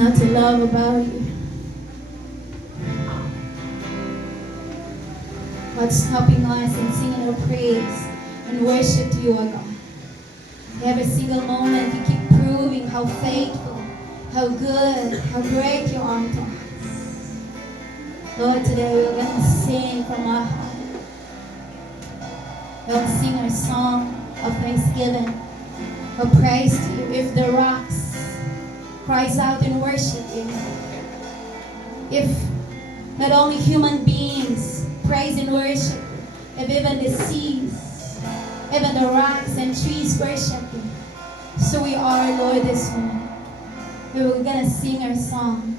not to love about you? What's stopping us in singing our praise and worship to you, O God? Every single moment you keep proving how faithful, how good, how great you are to us. Lord, today we're going to sing from our heart. We're going to sing our song of thanksgiving, of praise to you. If the rocks cries out in worship you, if not only human beings praise and worship, if even the seas, even the rocks and trees worship you, so we are, Lord, this morning. We're going to sing our song.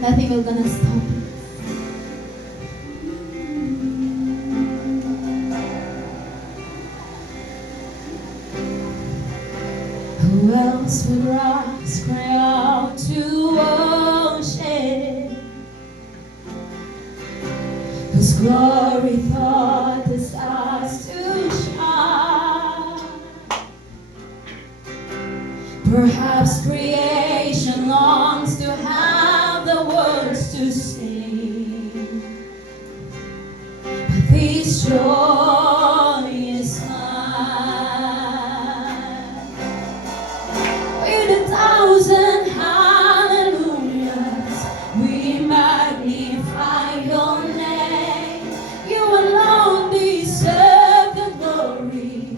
Nothing will gonna stop us. Who else would rocks cry out to ocean, whose glory taught the stars to shine? Perhaps creation longs to have the words to sing, but this joy is mine. With 1,000 hallelujahs, we magnify your name. You alone deserve the glory,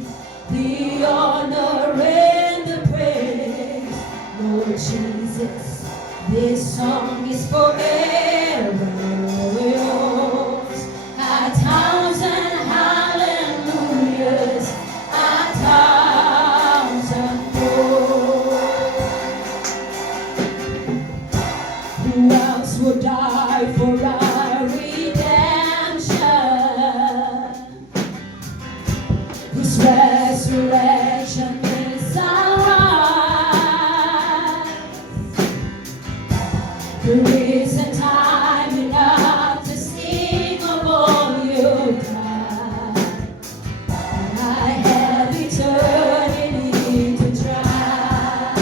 the honor, and the praise. Lord Jesus, this song is forever yours. 1,000 hallelujahs, 1,000 more. Who else would die for our redemption, whose resurrection is our right? There isn't time enough to sing of all you've done. I have eternity to try.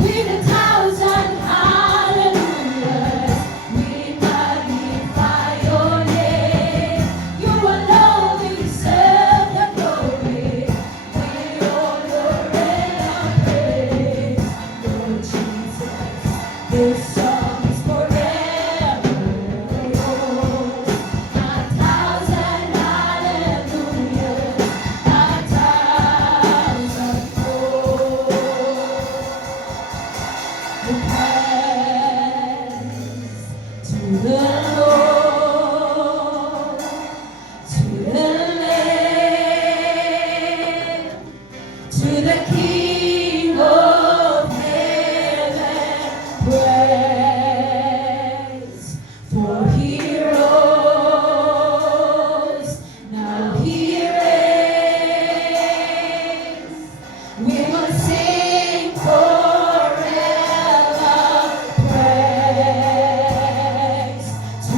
With 1,000 hallelujahs, we magnify your name. You alone deserve the glory, the honor, and the praise. Lord Jesus, this song is forever yours. 1,000 hallelujahs, 1,000 more. The praise to the Lord, to the Lamb, to the King of heaven, praise. For he rose, now he reigns. We must sing forever praise to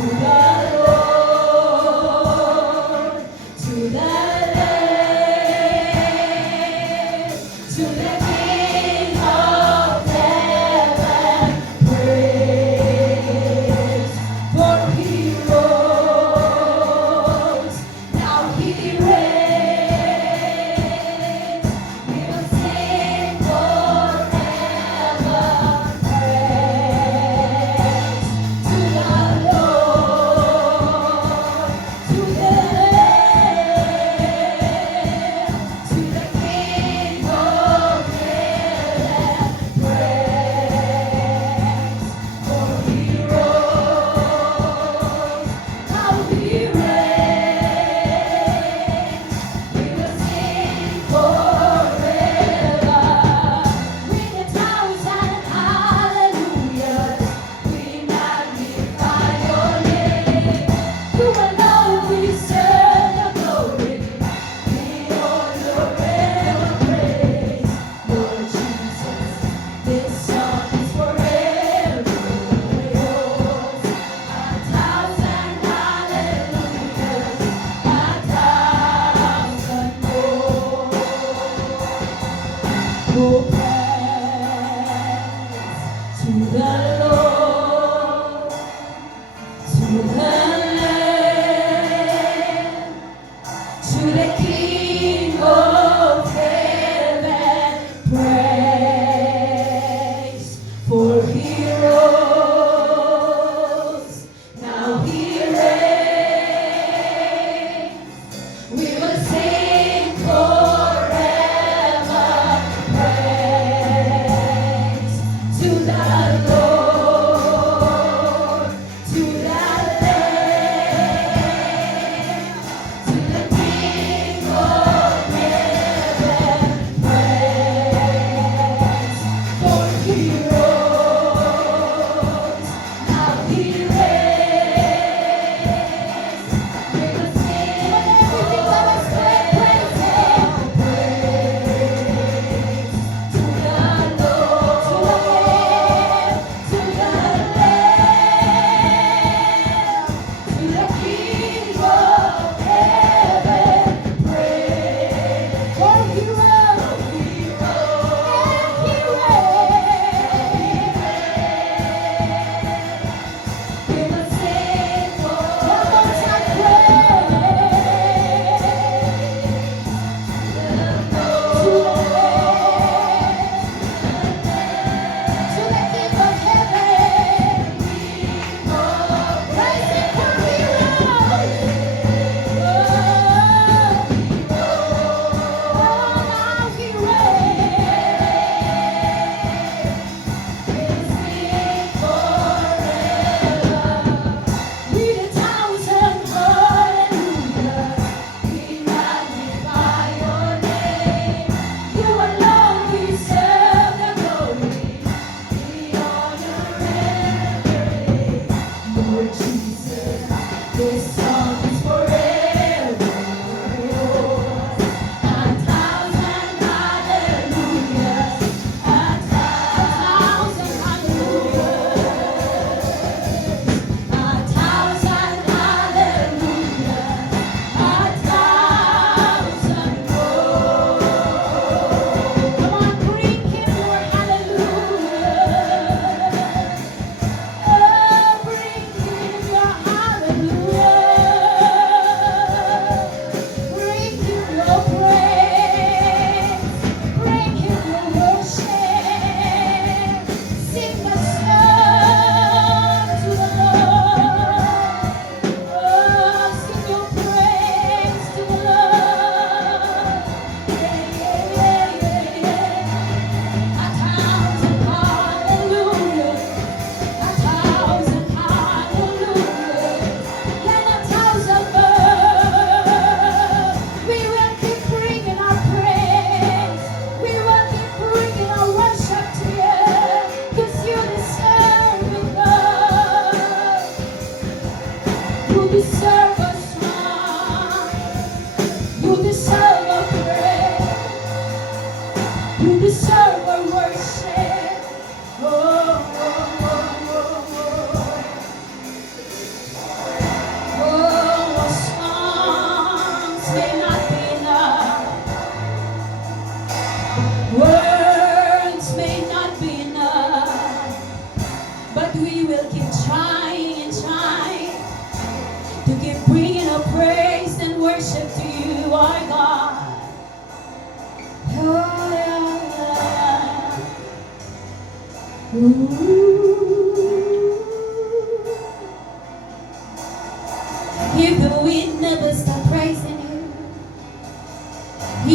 If the wind never stop praising you,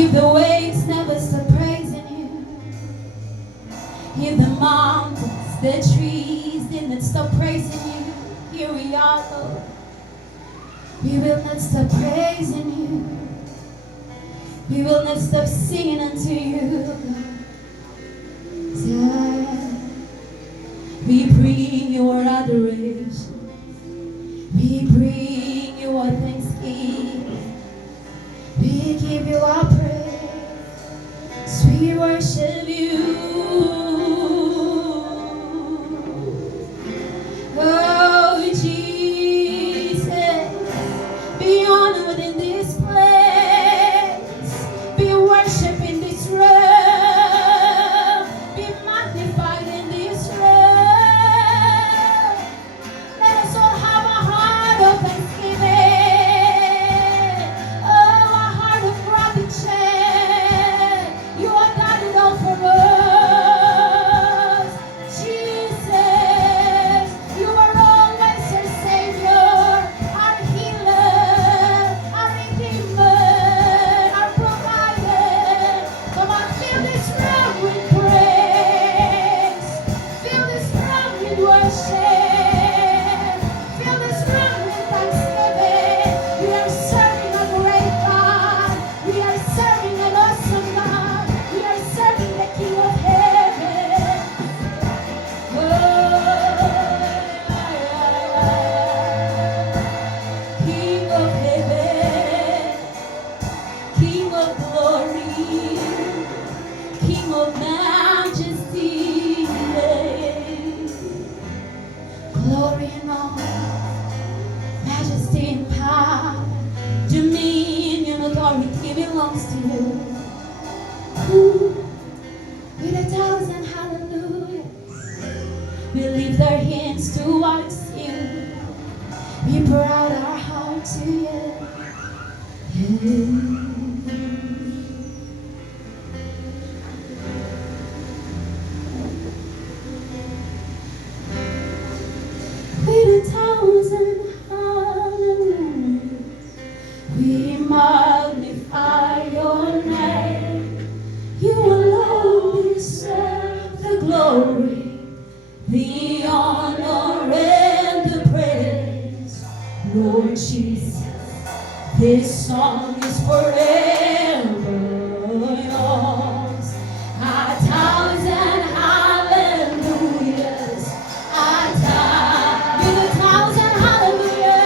if the waves never stop praising you, if the mountains, the trees didn't stop praising you, here we are, Lord. We will not stop praising you. We will not stop singing unto you. We bring your adoration. We bring you our thanksgiving. We give you our praise. We worship you. Oh, Jesus, be honored in this place. Be worshipped in this room. Be magnified in this room. Let us all have a heart. belongs to you. Ooh, with 1,000 hallelujahs, we lift our hands towards you. We pour out our heart to you. With 1,000 hallelujahs, we magnify your name. You alone deserve the glory, the honor, and the praise. Lord Jesus, this song is forever yours. 1,000 hallelujahs, with 1,000 hallelujahs,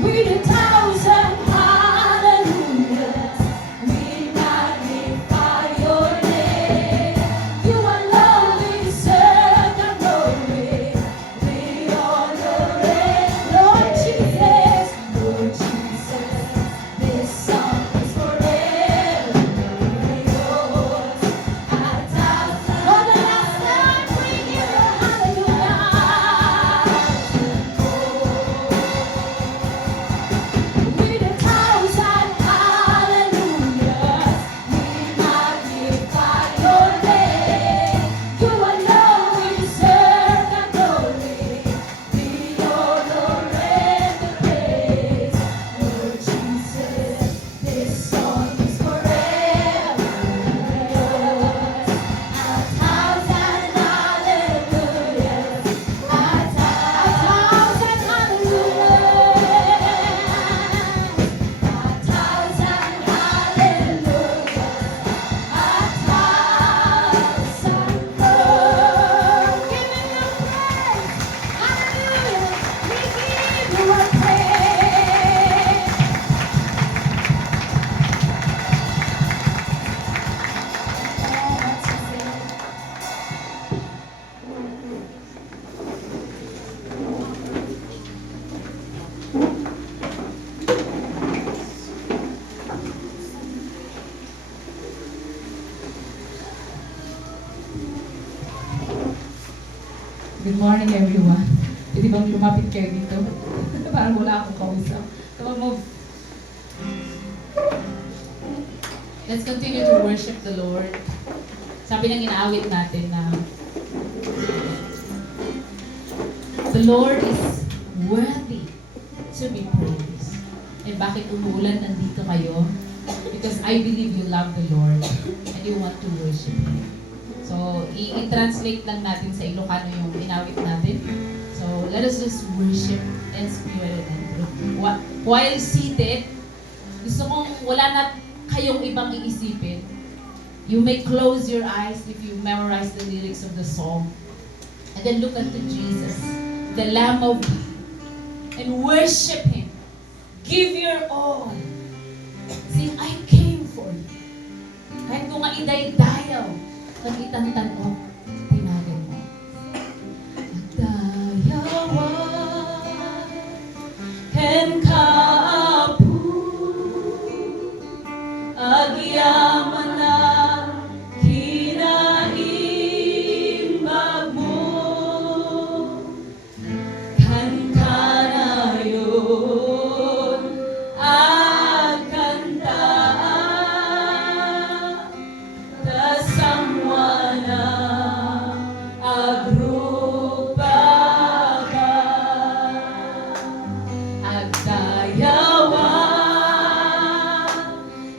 with 1,000 hallelujahs, we magnify your name. You alone deserve the glory, the honor, and Lord Jesus, this song is forever yours. 1,000, for the last time we give you hallelujah. With 1,000 hallelujahs, we magnify your name. You alone deserve the glory, the honor, and the praise. Lord Jesus, this song is forever yours. 1,000 hallelujahs, 1,000 Good morning, everyone. Pwede bang lumapit kayo dito? Parang wala akong kausap. Come on, move. Let's continue to worship the Lord. Sabi ng inaawit natin na the Lord is worthy to be praised. And bakit umuulan nandito kayo? Because I believe you love the Lord and you want to worship Him. So, i-translate lang natin sa Ilocano yung inawit natin. So, let us just worship in spirit and truth. While seated, gusto kong wala na kayong ibang iisipin. You may close your eyes if you memorize the lyrics of the song. And then look unto Jesus, the Lamb of God, and worship Him. Give your all. Sing, I came for you. Kahit kung nga iday-dayaw, kagitan-tan o, tinagan mo. Dayawan, ken kaapu, agyaman na kinaimbag mo, kan kanayon, agkantaan, kasamwana, agrupaga, agdayawan,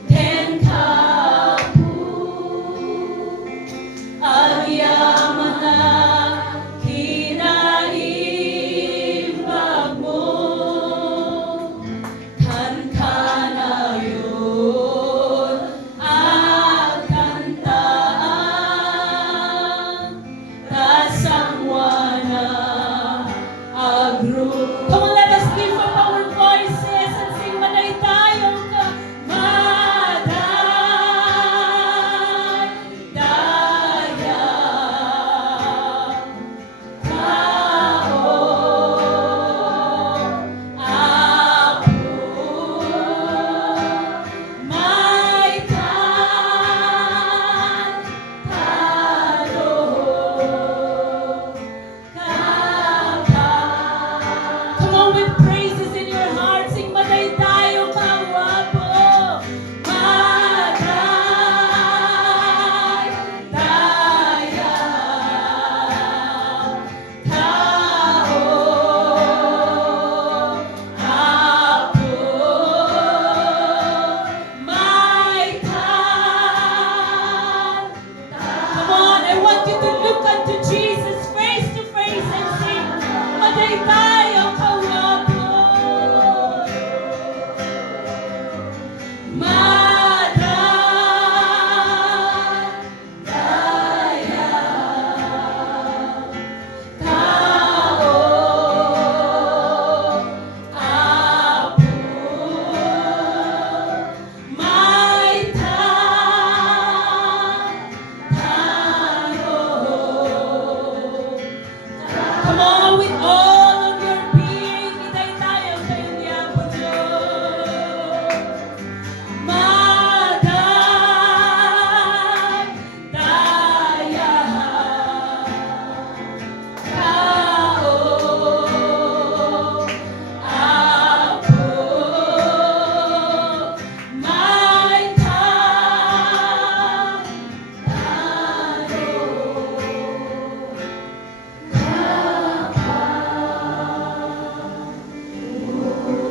ken kapu, agyaman na kinaimbag mo, kan kanayon, agkantaan, kasangwana, agro. Come on, let us lift up our voices and sing Maday tayo ka. Maday, daya, kao, apu, tayo kawapon. Come on, with all of your being, itay tayo kayo niya po Diyos. Madagdaya kao apo may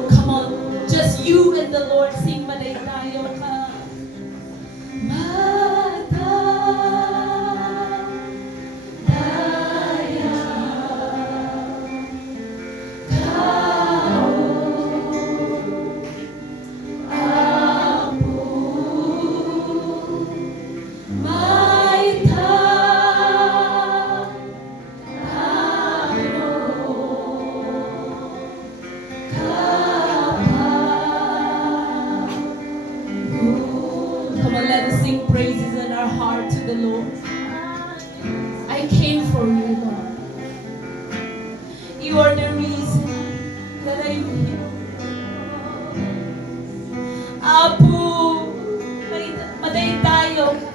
Come on, just you and the Lord sing Madagdayo ka. Madagdaya kao apo may Come on, let us sing praises in our heart to the Lord. I came for you, Lord. You are the reason that I'm here. Apo, madaydayo ka.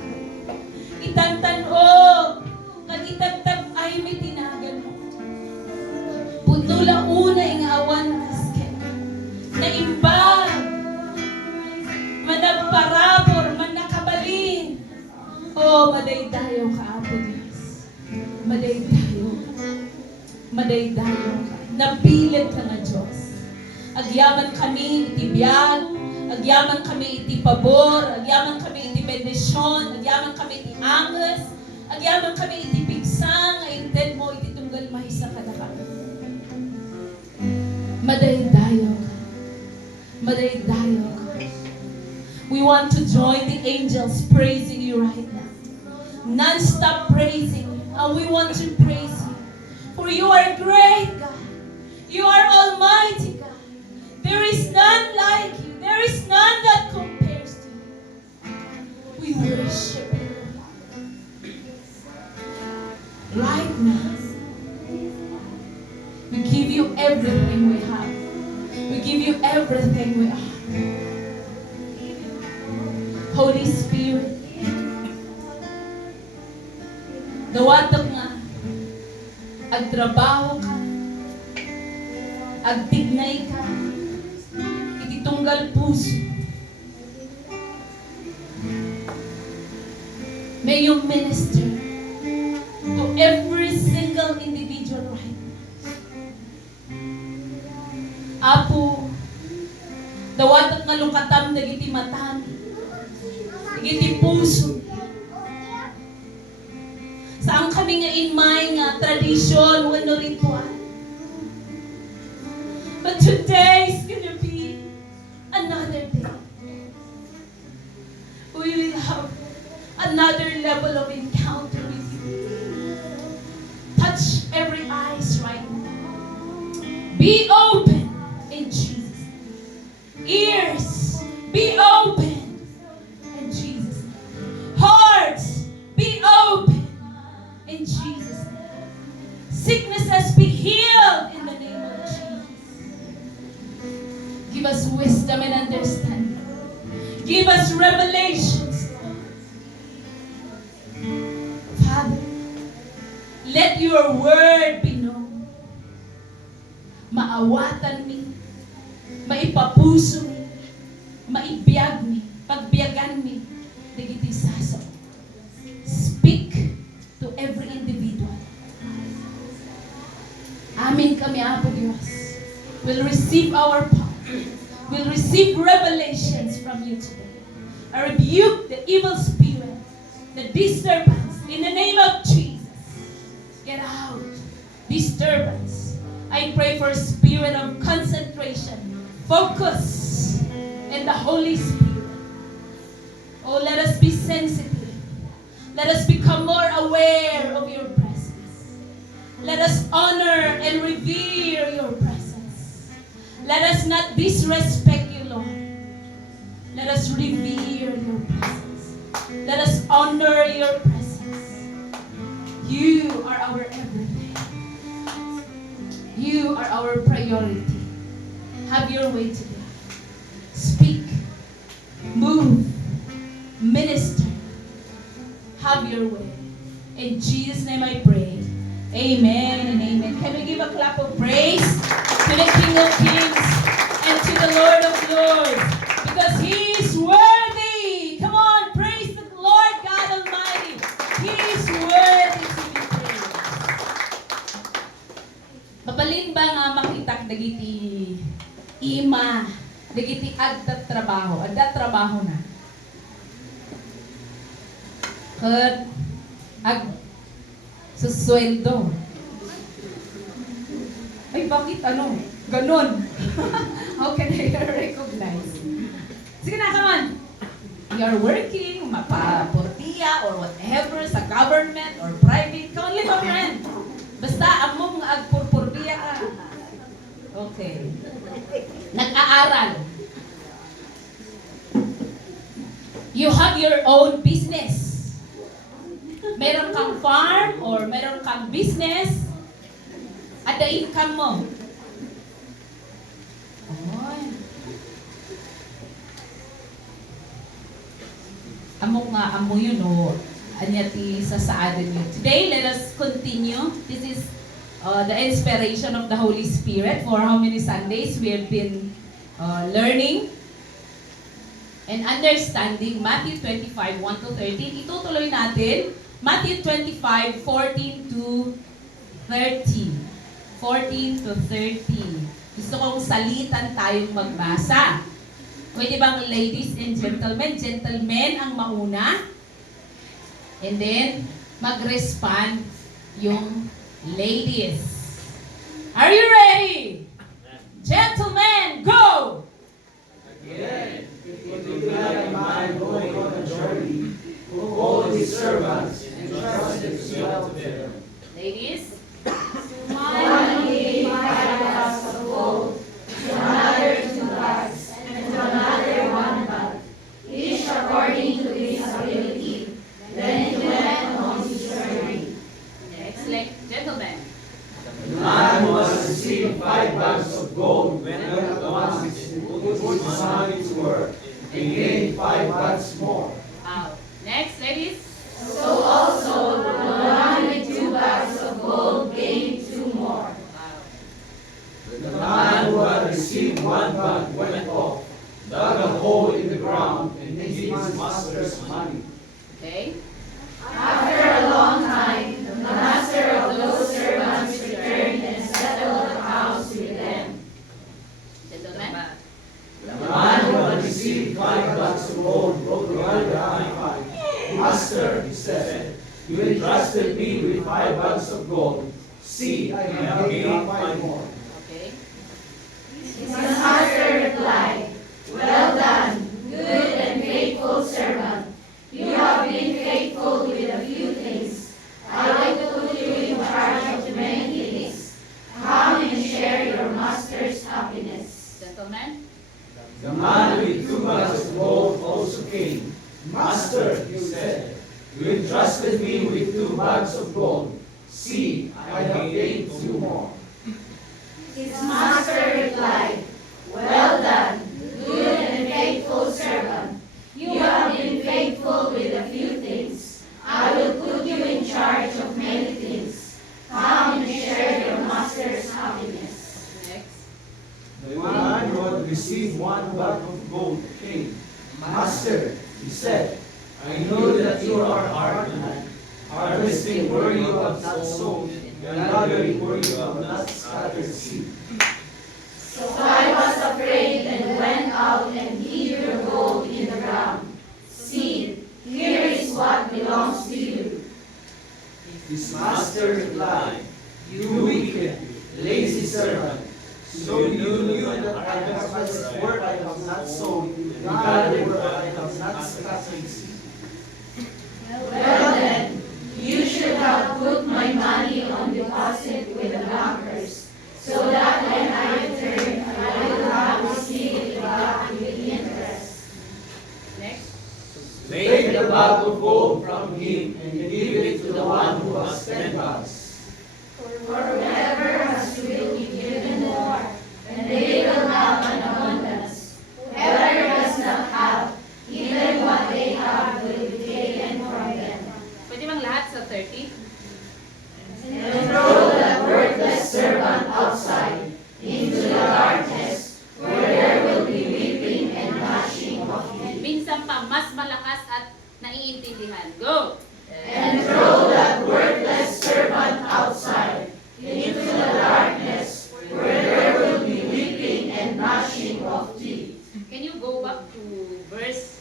Itantan-o, kag itagtag ay may tinagan mo. Putula una ing awan kasket. Na imbag, managparabor, manakabalin. Oh, madaydayo ka, Apo Diyos. Madaydayo ka. Madaydayo ka. Nabilad ka nga, Diyos. Agyaman kami itibiyag, agyaman kami iti pabor, agyaman kami iti bendisyon, agyaman kami iti anges, agyaman kami iti pigsang, ayunted mo iti tunggal mahisa ka na kami. Madaydayo ka. Madaydayo ka. We want to join the angels praising you right now. Non-stop praising you. And we want to praise you. For you are great, God. You are almighty, God. There is none like you. There is none that compares to you. We worship you. Right now, we give you everything we have. We give you everything we are. Holy Spirit, dawatak nga, agtrabaho ka, agtignay ka, ititunggal puso. May you minister to every single individual right now. Apo, dawatak nga lukatam dagiti matan, dagiti puso. Saan kami nga inmay nga tradisyon wano ritual. But today is gonna be another day. We will have another level of encounter with you. Touch every eyes right now. Be open in Jesus. Ears, be open in Jesus. Hearts, be open in Jesus' name. Sicknesses be healed in the name of Jesus. Give us wisdom and understanding. Give us revelations, Lord. Father, let your word be known. Maawatan mi, maipapuso mi, maibiyag mi, pagbiyagan mi, digiti saso. Speak to every individual. Amin kami, Apo Diyos. We'll receive our power. We'll receive revelations from you today. I rebuke the evil spirit, the disturbance, in the name of Jesus. Get out. Disturbance. I pray for spirit of concentration, focus, and the Holy Spirit. Oh, let us be sensitive. Let us become more aware of your presence. Let us honor and revere your presence. Let us not disrespect you, Lord. Let us revere your presence. Let us honor your presence. You are our everything. You are our priority. Have your way today. Speak, move, minister. Have your way. In Jesus' name I pray. Amen and amen. Can we give a clap of praise to the King of Kings and to the Lord of Lords? Because He is worthy. Come on, praise the Lord God Almighty. He is worthy to be praised. Mabalin ba nga makitak dagiti ima, dagiti agdat trabaho na. Kat susweldo. Ay, bakit ano? Ganon. How can I recognize? Sige na, come on. You're working, mapaportiya, or whatever, sa government, or private. Come on, lift up your hand. Basta, among agpurpurtiya ka. Okay. Nag-aaral. You have your own business. Meron kang farm or meron kang business at the income mo. Oy. Amo yun o. Anyati sa saadin yun. Today, let us continue. This is the inspiration of the Holy Spirit. For how many Sundays we have been learning and understanding Matthew 25, 1 to 13. Itutuloy natin Matthew 25, 14 to 30. 14 to 30. Gusto kong salitan tayong magbasa. Pwede bang ladies and gentlemen? Gentlemen ang mauna. And then, mag-respond yung ladies. Are you ready? Gentlemen, go! Again, it will not a man going on a journey who called his servants and trusted his wealth to them. Ladies? One gave 5 bags of gold, to another 2 bags, and to another 1 bag, each according to his ability. Then he went on his journey. Next, gentlemen. The man who has received 5 bags of gold went at once and put his money to work and gained 5 bags more. Next, ladies. So also the one with 2 bags of gold gained 2 more. The man who had received 1 bag went off, dug a hole in the ground, and hid his master's money. Okay. After a long time, the master of those servants returned and settled accounts with them. Gentlemen. The man who had received 5 bags of gold broke the other 5. Master, he said, you entrusted me with 5 bags of gold. See, I have gained 5 more. Okay. His master replied, Well done, good and faithful servant. You have been faithful with a few things. I will put you in charge of many things. Come and share your master's happiness. Gentlemen. The man with 2 bags of gold also came. Master, he said, you entrusted me with 2 bags of gold. See, I have gained 2 more. His master replied, Well done, good and faithful servant. You have been faithful with a few things. I will put you in charge of many things. Come and share your master's happiness. Next. The man who had received 1 bag of gold came. Master, he said, I know that you are a hard man, harvesting where you have not sown, and gathering where you have not scattered seed. So I was afraid and went out and hid your gold in the ground. See, here is what belongs to you. His master replied, You wicked, lazy servant. So you knew that I harvest where I have not sown, and gathered where I have not scattered seed. Well then, you should have put my money on deposit with the bankers, so that when I return, I will have received it back with interest. Next. Take the bag of gold from him and give it to the one who has 10 bags. For whoever has will be given more, and they will have an abundance. Whoever does not have, even what they have will be taken from them. Pwede bang lahat sa 30? And throw that worthless servant outside into the darkness, where there will be weeping and gnashing of teeth. Minsan pa, mas malakas at naiintindihan. Go! And throw that worthless servant outside into the darkness, where there will be weeping and gnashing of teeth. Can you go back to verse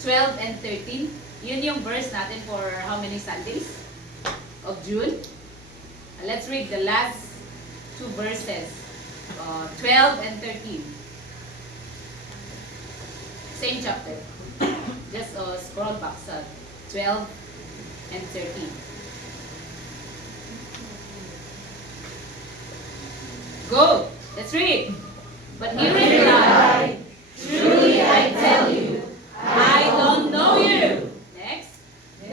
12 and 13? Yun yung verse natin for how many Sundays of June? Let's read the last two verses, 12 and 13. Same chapter. Just scroll back sa 12 and 13. Go! Let's read. But he replied, Truly I tell you, I don't know you. Next.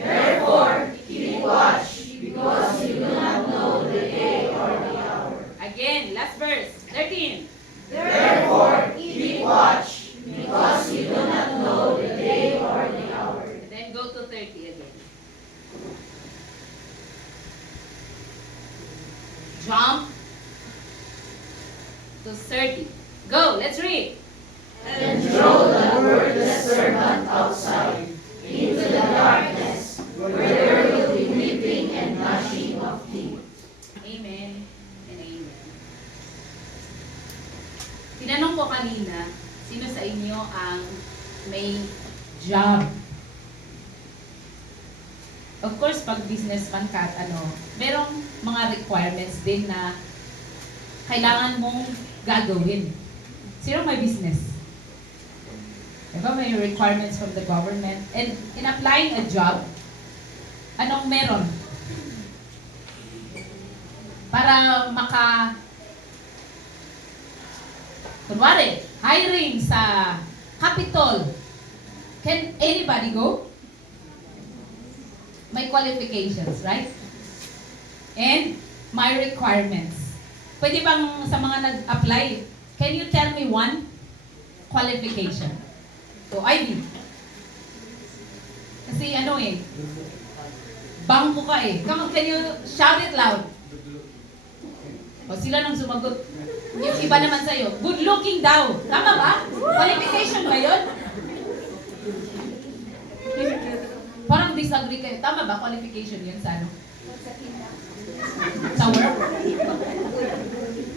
therefore keep watch, because you do not know the day or the hour. Again, last verse, 13. Therefore keep watch, because you do not know the day or the hour. And then go to 30 again. Jump to 30. Go, let's read. And throw the worthless servant outside into the darkness, where there will be weeping and gnashing of teeth. Amen and amen. Tinanong ko kanina, sino sa inyo ang may job? Of course, pag businessman ka at merong mga requirements din na kailangan mong gagawin. Sino may business? Diba may requirements from the government? And in applying a job, anong meron? Para kunwari, hiring sa Capitol. Can anybody go? May qualifications, right? And my requirements. Pwede bang sa mga nag-apply, can you tell me one qualification? So, Ivy. Kasi bangko ka eh. Come on, can you shout it loud? O sila nang sumagot. Yung iba naman sa'yo, good looking daw. Tama ba? Qualification ba yun? Parang disagree kayo. Tama ba? Qualification yun sa Sa work?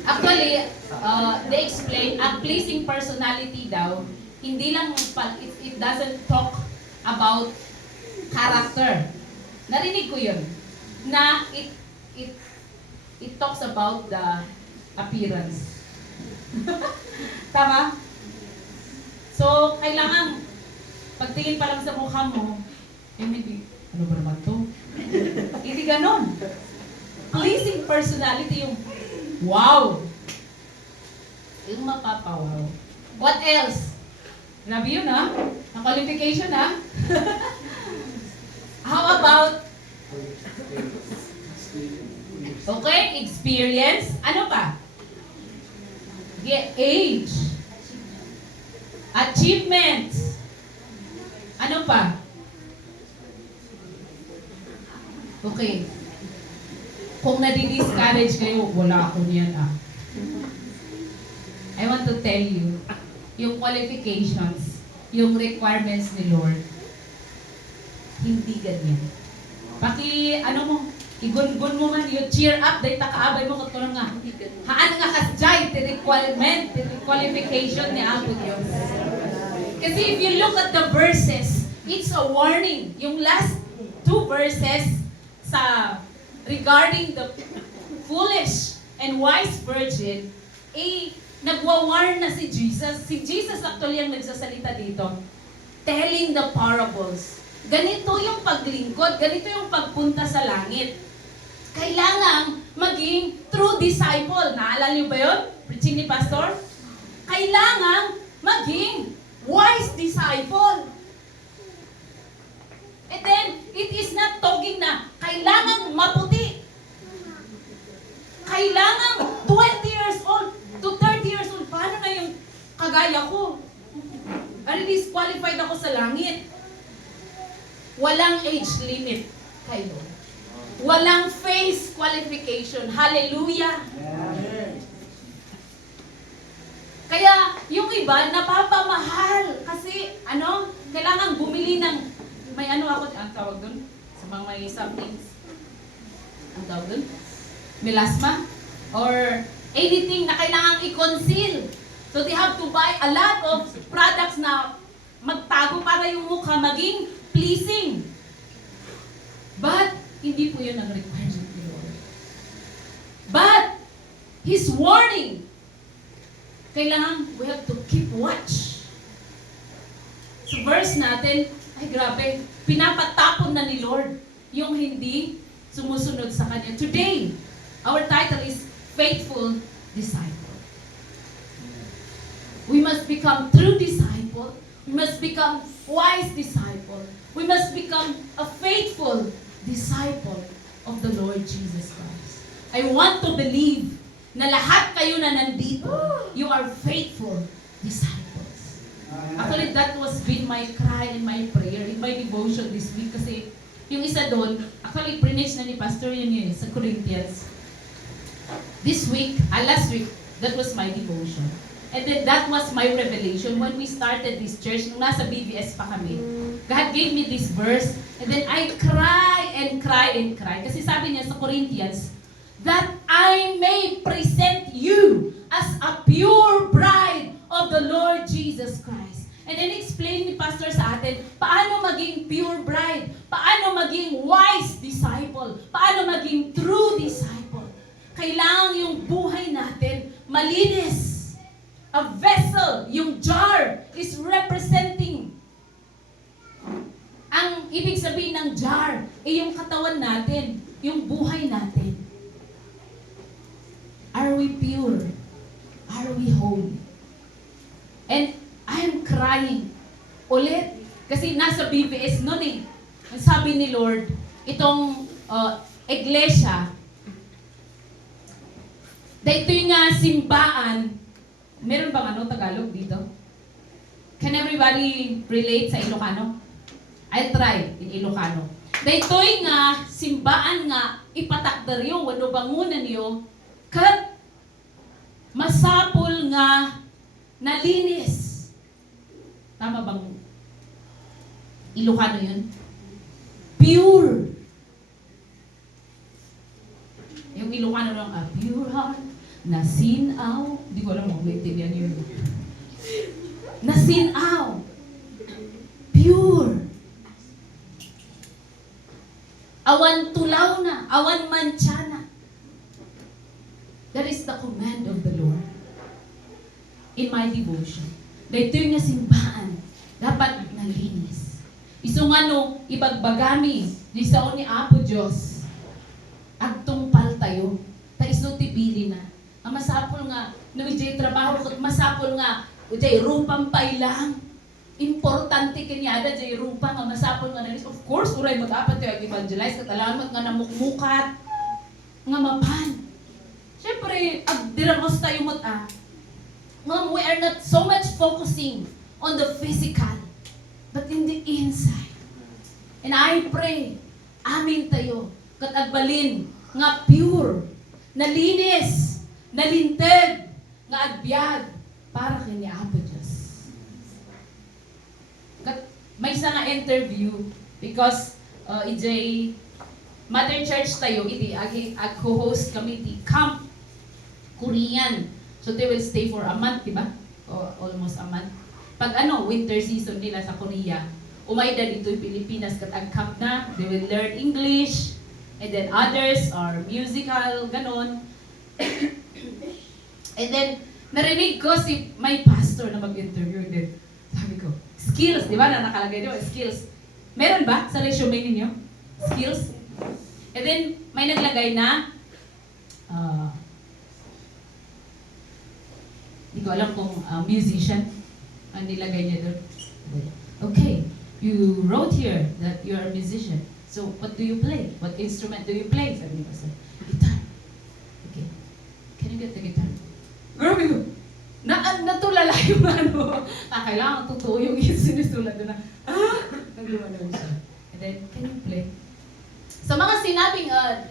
Actually, they explain, ang pleasing personality daw, hindi lang, it doesn't talk about character. Narinig ko yun. Na it talks about the appearance. Tama? So, kailangan, pagtingin pa lang sa mukha mo, hindi, ano ba naman to? Hindi ganon. Pleasing personality yung, wow! Yung mapapawaw. What else? Grabe yun ha? Ang qualification ha? How about, okay, experience. Ano pa? Age. Achievements. Ano pa? Okay. Kung nadi-discourage kayo, wala ako niyan I want to tell you, yung qualifications, yung requirements ni Lord, hindi ganyan. Igun-gun mo man, you cheer up, dahil takaabay mo katulong nga. Haan nga kasjay, the qualification ni Apo Diyos. Kasi if you look at the verses, it's a warning. Yung last two verses regarding the foolish and wise virgin, nagwa-warn na si Jesus. Si Jesus actually ang nagsasalita dito, telling the parables. Ganito yung paglingkod, ganito yung pagpunta sa langit. Kailangang maging true disciple. Naalala niyo ba yun? Preaching ni Pastor? Kailangang maging wise disciple. And then, it is not talking na kailangang maputi. Kailangang 20 years old to 30 years old. Paano na yung kagaya ko? Disqualified ako sa langit. Walang age limit kay Lord. Walang face qualification. Hallelujah! Kaya yung iba, napapamahal. Kasi, kailangan bumili ng, may ang tawag dun? Sa mga may somethings. Ang tawag dun? Melasma? Or anything na kailangan i-conceal. So they have to buy a lot of products na magtago para yung mukha maging pleasing. But, hindi po yun ang requirement ni Lord. But, His warning, kailangan we have to keep watch. Sa verse natin, ay grabe, pinapatapon na ni Lord yung hindi sumusunod sa Kanya. Today, our title is Faithful Disciple. We must become true disciple. We must become wise disciple. We must become a faithful disciple of the Lord Jesus Christ. I want to believe na lahat kayo na nandito, you are faithful disciples. Actually, that was been my cry and my prayer in my devotion this week kasi yung isa doon, actually, preach na ni Pastor yun sa Corinthians. This week, last week, that was my devotion. And then that was my revelation when we started this church, nung nasa BBS pa kami. God gave me this verse, and then I cry and cry and cry. Kasi sabi niya sa Corinthians, that I may present you as a pure bride of the Lord Jesus Christ. And then explain ni Pastor sa atin, paano maging pure bride? Paano maging wise disciple? Paano maging true disciple? Kailangan yung buhay natin malinis. A vessel, yung jar, is representing. Ang ibig sabihin ng jar, yung katawan natin, yung buhay natin. Are we pure? Are we holy? And I'm crying. Ulit, kasi nasa BBS noon eh. Ang sabi ni Lord, itong iglesia, dahil ito yung simbaan. Meron bang Tagalog dito? Can everybody relate sa Ilocano? I'll try in Ilocano. Daytoy nga, simbaan nga, ipatakdaryo, wano bangunan niyo, kat masapol nga nalinis. Tama bang Ilocano yun? Pure. Yung Ilocano lang, pure heart. Nasinaw. Hindi ko alam kung maintindihan yun. Nasinaw. Pure. Awan tulaw na. Awan manchana. That is the command of the Lord. In my devotion. Dahito yung simbahan. Dapat nalinis. Iso nga ibagbagami. Disaon ni Apo Diyos. Agtungpal tayo. Ta iso tibili na. Ang masapol nga, ujay trabaho ko, masapol nga, ujay rupang pailang. Importante kanyada, jay rupa nga, masapol nga nalis. Of course, uray mag-apat yung evangelize, katalamat nga namukmukat, nga mapan. Siyempre, agdiramos tayo Ma'am, we are not so much focusing on the physical, but in the inside. And I pray, amin tayo, katagbalin, nga pure, nalinis, nalintag, nga agbyag, para kini Apo Diyos. May isa nga interview, because Mother Church tayo, ag-host kami di Camp Korean. So they will stay for a month, diba? O almost a month. Pag winter season nila sa Korea, umayda dito yung Pilipinas, kat ag-camp na, they will learn English, and then others are musical, ganon. And then, narinig ko si my pastor na mag-interview. And then, sabi ko, skills, di ba? Na nakalagay doon, skills. Meron ba sa resume ninyo? Skills? And then, may naglagay na, hindi ko alam kung musician ang nilagay niya doon. Okay, you wrote here that you are a musician. So, what do you play? What instrument do you play? Sabi niya pastor, guitar. Okay, can you get the guitar? Grabe ko. Natulala yung ano. Kailangan totoo yung sinusulat doon na, naglumanon siya. And then, can you play? Sa mga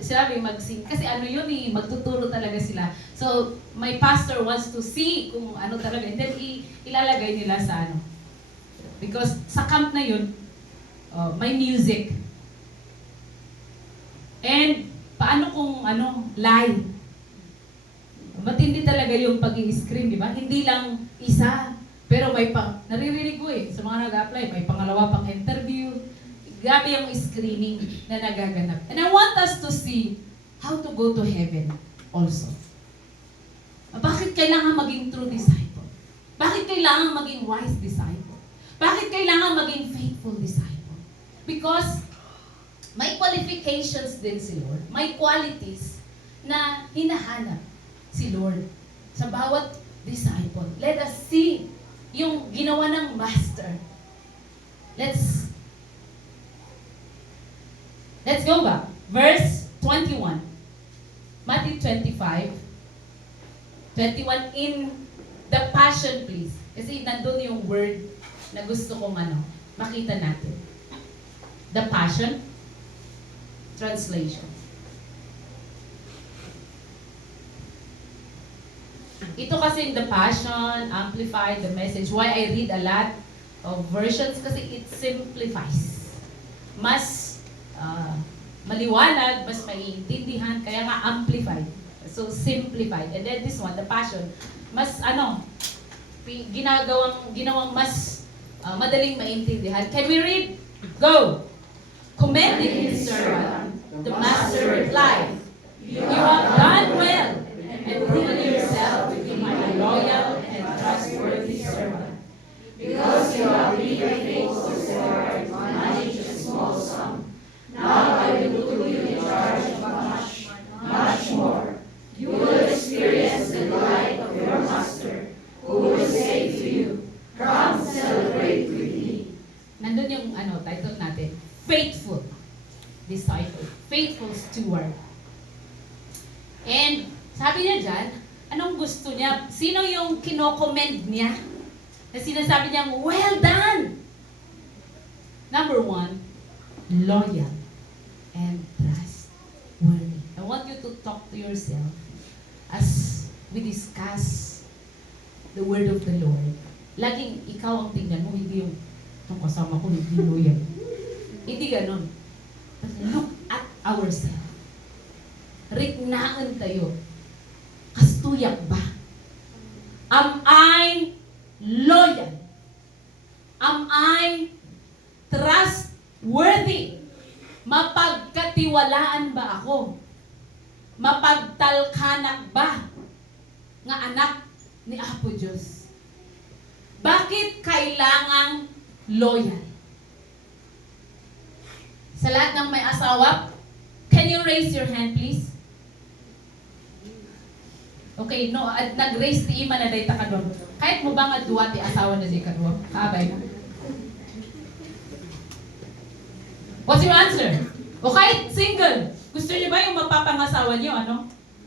sinabing mag-sing, kasi ano yun magtuturo talaga sila. So, my pastor wants to see kung ano talaga. And then, ilalagay nila sa ano. Because sa camp na yun, may music. And, paano kung live? Matindi talaga yung pag-i-screen, di ba? Hindi lang isa. Pero may naririnig ko sa mga nag-apply, may pangalawa pang interview. Grabe yung screening na nagaganap. And I want us to see how to go to heaven also. Bakit kailangan maging true disciple? Bakit kailangan maging wise disciple? Bakit kailangan maging faithful disciple? Because may qualifications din si Lord. May qualities na hinahanap si Lord sa bawat disciple. Let us see yung ginawa ng Master. Let's go back. Verse 21. Matthew 25. 21 in the Passion, please. Kasi nandun yung word na gusto kong makita natin. The Passion Translation. Ito kasi the Passion, Amplified, the Message. Why I read a lot of versions? Kasi it simplifies. Mas maliwanag, mas maiintindihan, kaya nga amplified. So, simplified. And then this one, the Passion, mas ginawang mas madaling maintindihan. Can we read? Go! Commending his servant, the master replied, "You have done well, and proven yourself to be my loyal and trustworthy servant. Because you have been faithful steward, manage a small sum. Now I will put you in charge of much more. You will experience the delight of your master, who will say to you, 'Come celebrate with me.'" Nandun yung title natin, Faithful Disciple, Faithful Steward. And sabi niya dyan, anong gusto niya? Sino yung kino-commend niya? Na sinasabi niyang, well done! Number 1, loyal and trustworthy. I want you to talk to yourself as we discuss the word of the Lord. Laging ikaw ang tingnan mo, hindi yung itong kasama ko, hindi loyal. Hindi ganun. But look at ourselves. Riknaan tayo. Kastuyak ba? Am I loyal? Am I trustworthy? Mapagkatiwalaan ba ako? Mapagtalkanak ba nga anak ni Apo Diyos? Bakit kailangang loyal? Sa lahat ng may asawa, can you raise your hand please? Okay, no, nag-raise ti ima na day ta kadwa. Kahit mo ba nga duwa ti asawa na di kadwa? Kaabay mo. What's your answer? O kahit single, gusto niyo ba yung mapapangasawa niyo,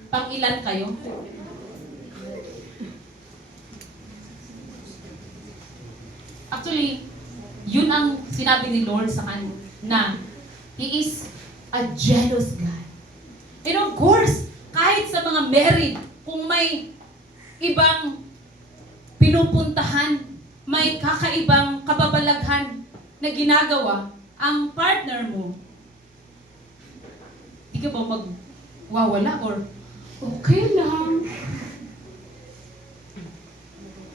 pang ilan kayo? Actually, yun ang sinabi ni Lord sa kanya na He is a jealous God. And of course, kahit sa mga married, kung may ibang pinupuntahan, may kakaibang kababalaghan na ginagawa, ang partner mo, di ka ba magwawala or okay lang?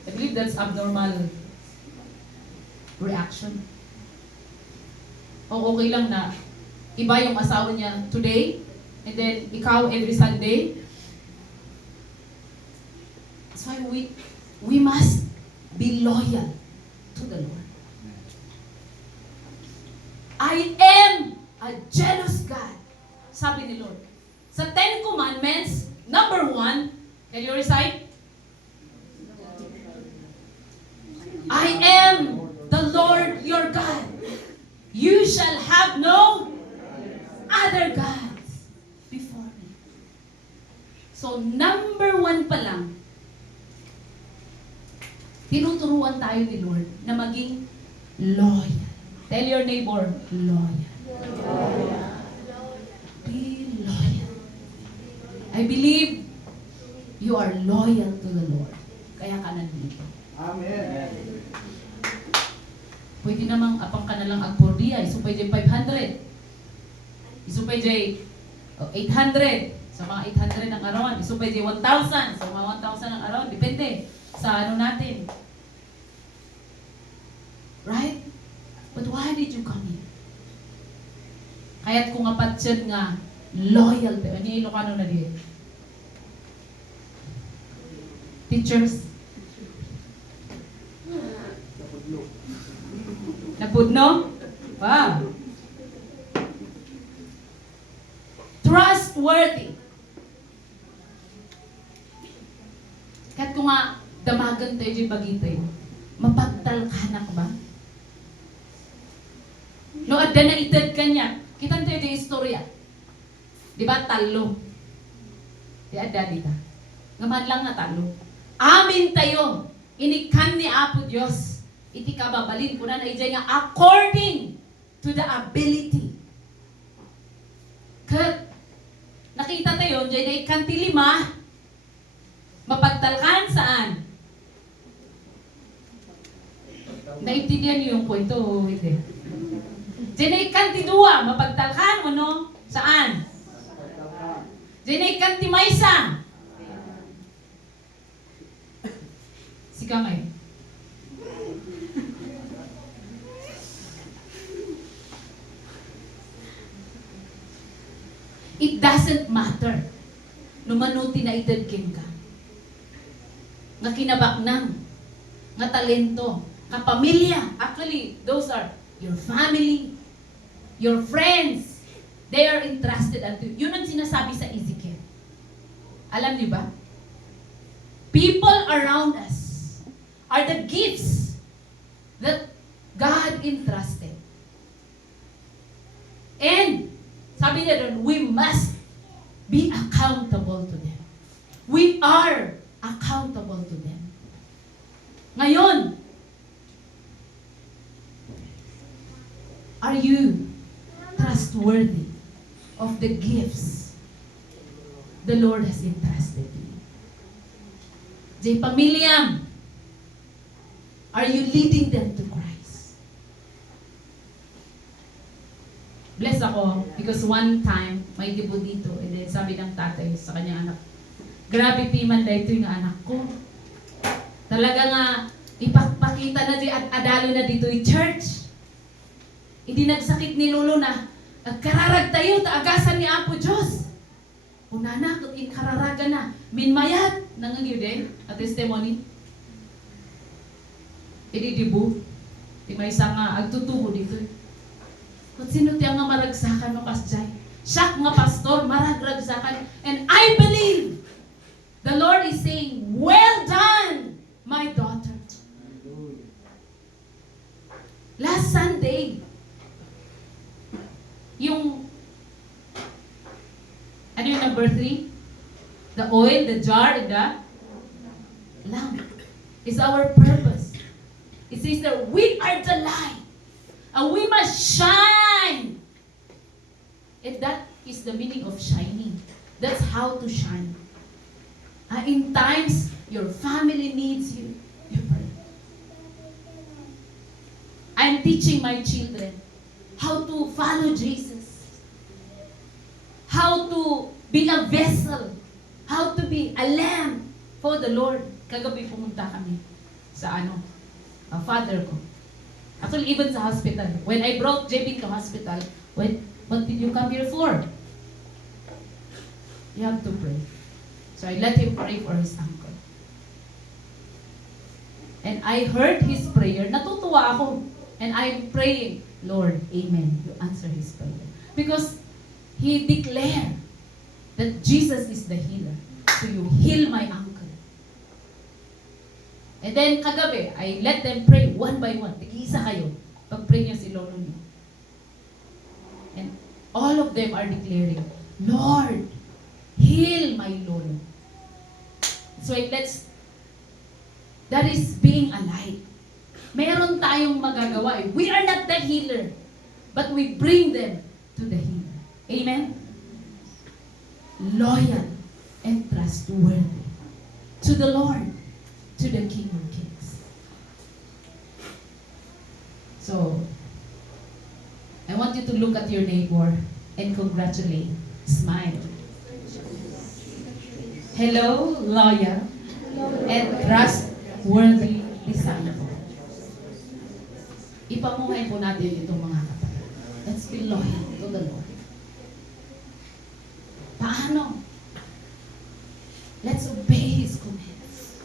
I believe that's abnormal reaction. O okay lang na iba yung asawa niya today, and then ikaw every Sunday, That's why we must be loyal to the Lord. I am a jealous God, sabi ni Lord. Sa 10 Commandments, number 1, can you recite? I am the Lord your God. You shall have no other gods before me. So, number 1 pa lang, tinuturuan tayo ni Lord na maging loyal. Tell your neighbor, loyal. Be loyal. I believe you are loyal to the Lord. Kaya ka nandito. Amen. Pwede namang apang ka na lang agpordiya. Iso pwede 500. Iso pwede 800. Sa mga 800 ng arawan. Iso pwede 1,000. Sa mga 1,000 ng arawan. Depende sa ano natin. Right? But why did you come here? Kaya't kung apat siya nga loyal. Ano yung Ilocano na diyan? Teachers? Napudno? Wow. Trustworthy. Kahit kung nga damagan tayo di bagitay, mapagtalkanak ba? No, adda na itad kanya. Kita tayo di istorya. Di ba talo? Di adda dita. Ngaman lang na talo. Amin tayo. Inikan ni Apo Diyos. Iti kababalin ko na ijay nga according to the ability. Kat, nakita tayo, jay na ikanti 5, mapagtalkan saan? Naintindihan niyo yung kwento, hindi? Jay na ikanti 2, mapagtalkan mo, no? Saan? Jay na ikanti 1. Sika ngayon. It doesn't matter. Numanuti na idagkin ka. Nga kinabaknang. Nga talento. Nga pamilya. Actually, those are your family. Your friends. They are entrusted unto you. Yun ang sinasabi sa Ezekiel. Alam niyo ba? People around us are the gifts that God entrusted. And sabi niya doon, we must be accountable to them. We are accountable to them. Ngayon, are you trustworthy of the gifts the Lord has entrusted you? Jay pamilyang, are you leading them to Christ? Bless ako because one time, may debut dito, and then sabi ng tatay sa kanyang anak, grabe piman na ito yung anak ko. Talaga nga, ipakita na di at adalo na dito yung church. Hindi nagsakit ni Lolo na, kararag tayo, taagasan ni Apo Diyos. Unana, kung kararaga na, minmayat, nangangyod a testimony. Hindi debut, di may isang agtutubo dito. Kung sino tiyan nga maragsakan mo kasjay. Siya nga pastor, maragragsakan. And I believe the Lord is saying, well done, my daughter. Last Sunday, yung, ano yung number 3? The oil, the jar, and the lamp is our purpose. It says that we are the light. And we must shine. And that is the meaning of shining. That's how to shine. In times your family needs you, you pray. I'm teaching my children how to follow Jesus. How to be a vessel. How to be a lamb for the Lord. Kagabi pumunta kami sa father ko. Actually, even sa hospital. When I brought JB to hospital, what did you come here for? You have to pray. So I let him pray for his uncle. And I heard his prayer. Natutuwa ako. And I'm praying, Lord, amen. You answer his prayer. Because he declared that Jesus is the healer. So you heal my uncle. And then kagabi, I let them pray one by one. Tig-isa kayo. Pag-pray niya si Lolo niyo. And all of them are declaring, Lord, heal my Lolo. So that is being a light. Meron tayong magagawa. We are not the healer, but we bring them to the healer. Amen? Loyal and trustworthy to the Lord, to the King of Kings. So, I want you to look at your neighbor and congratulate. Smile. Hello, loyal and trustworthy disciple. Ipamuhay po natin itong mga kapatid. Let's be loyal to the Lord. Paano? Let's obey His commands.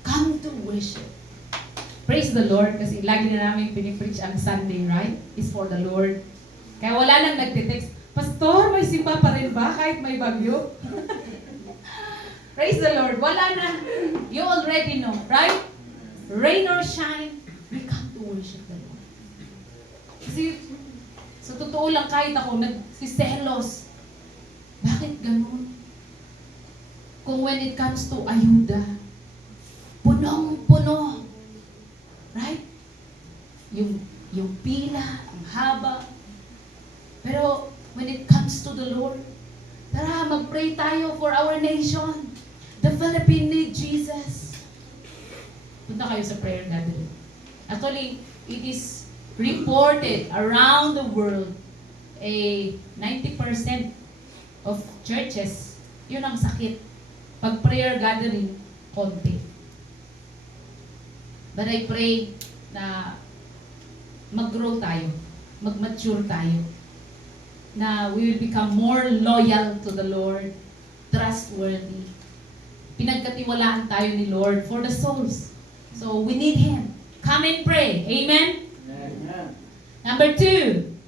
Come to worship. Praise the Lord, kasi lagi na namin pinipreach ang Sunday, right? Is for the Lord. Kaya wala nang nagtitext, Pastor, may simba pa rin ba kahit may bagyo? Praise the Lord. Wala na. You already know, right? Rain or shine, we come to worship the Lord. Kasi, sa totoo lang, kahit ako, nagsiselos. Bakit ganun? Kung when it comes to ayuda, punong-puno. Right? Yung pila, ang haba. Pero, when it comes to the Lord, tara, mag-pray tayo for our nation. The Philippines need Jesus. Punta kayo sa prayer gathering. Actually, it is reported around the world, 90% of churches, yun ang sakit. Pag prayer gathering, konti. But I pray na mag-grow tayo, mag-mature tayo, na we will become more loyal to the Lord, trustworthy. Pinagkatiwalaan tayo ni Lord for the souls. So we need Him. Come and pray. Amen? Amen. Number 2.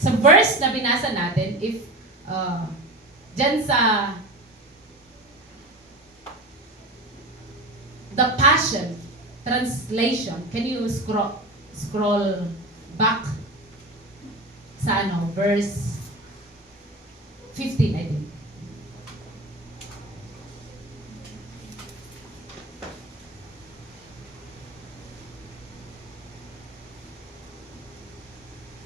Sa verse na binasa natin, if dyan sa the Passion Translation, can you scroll back sa verse 15, I think.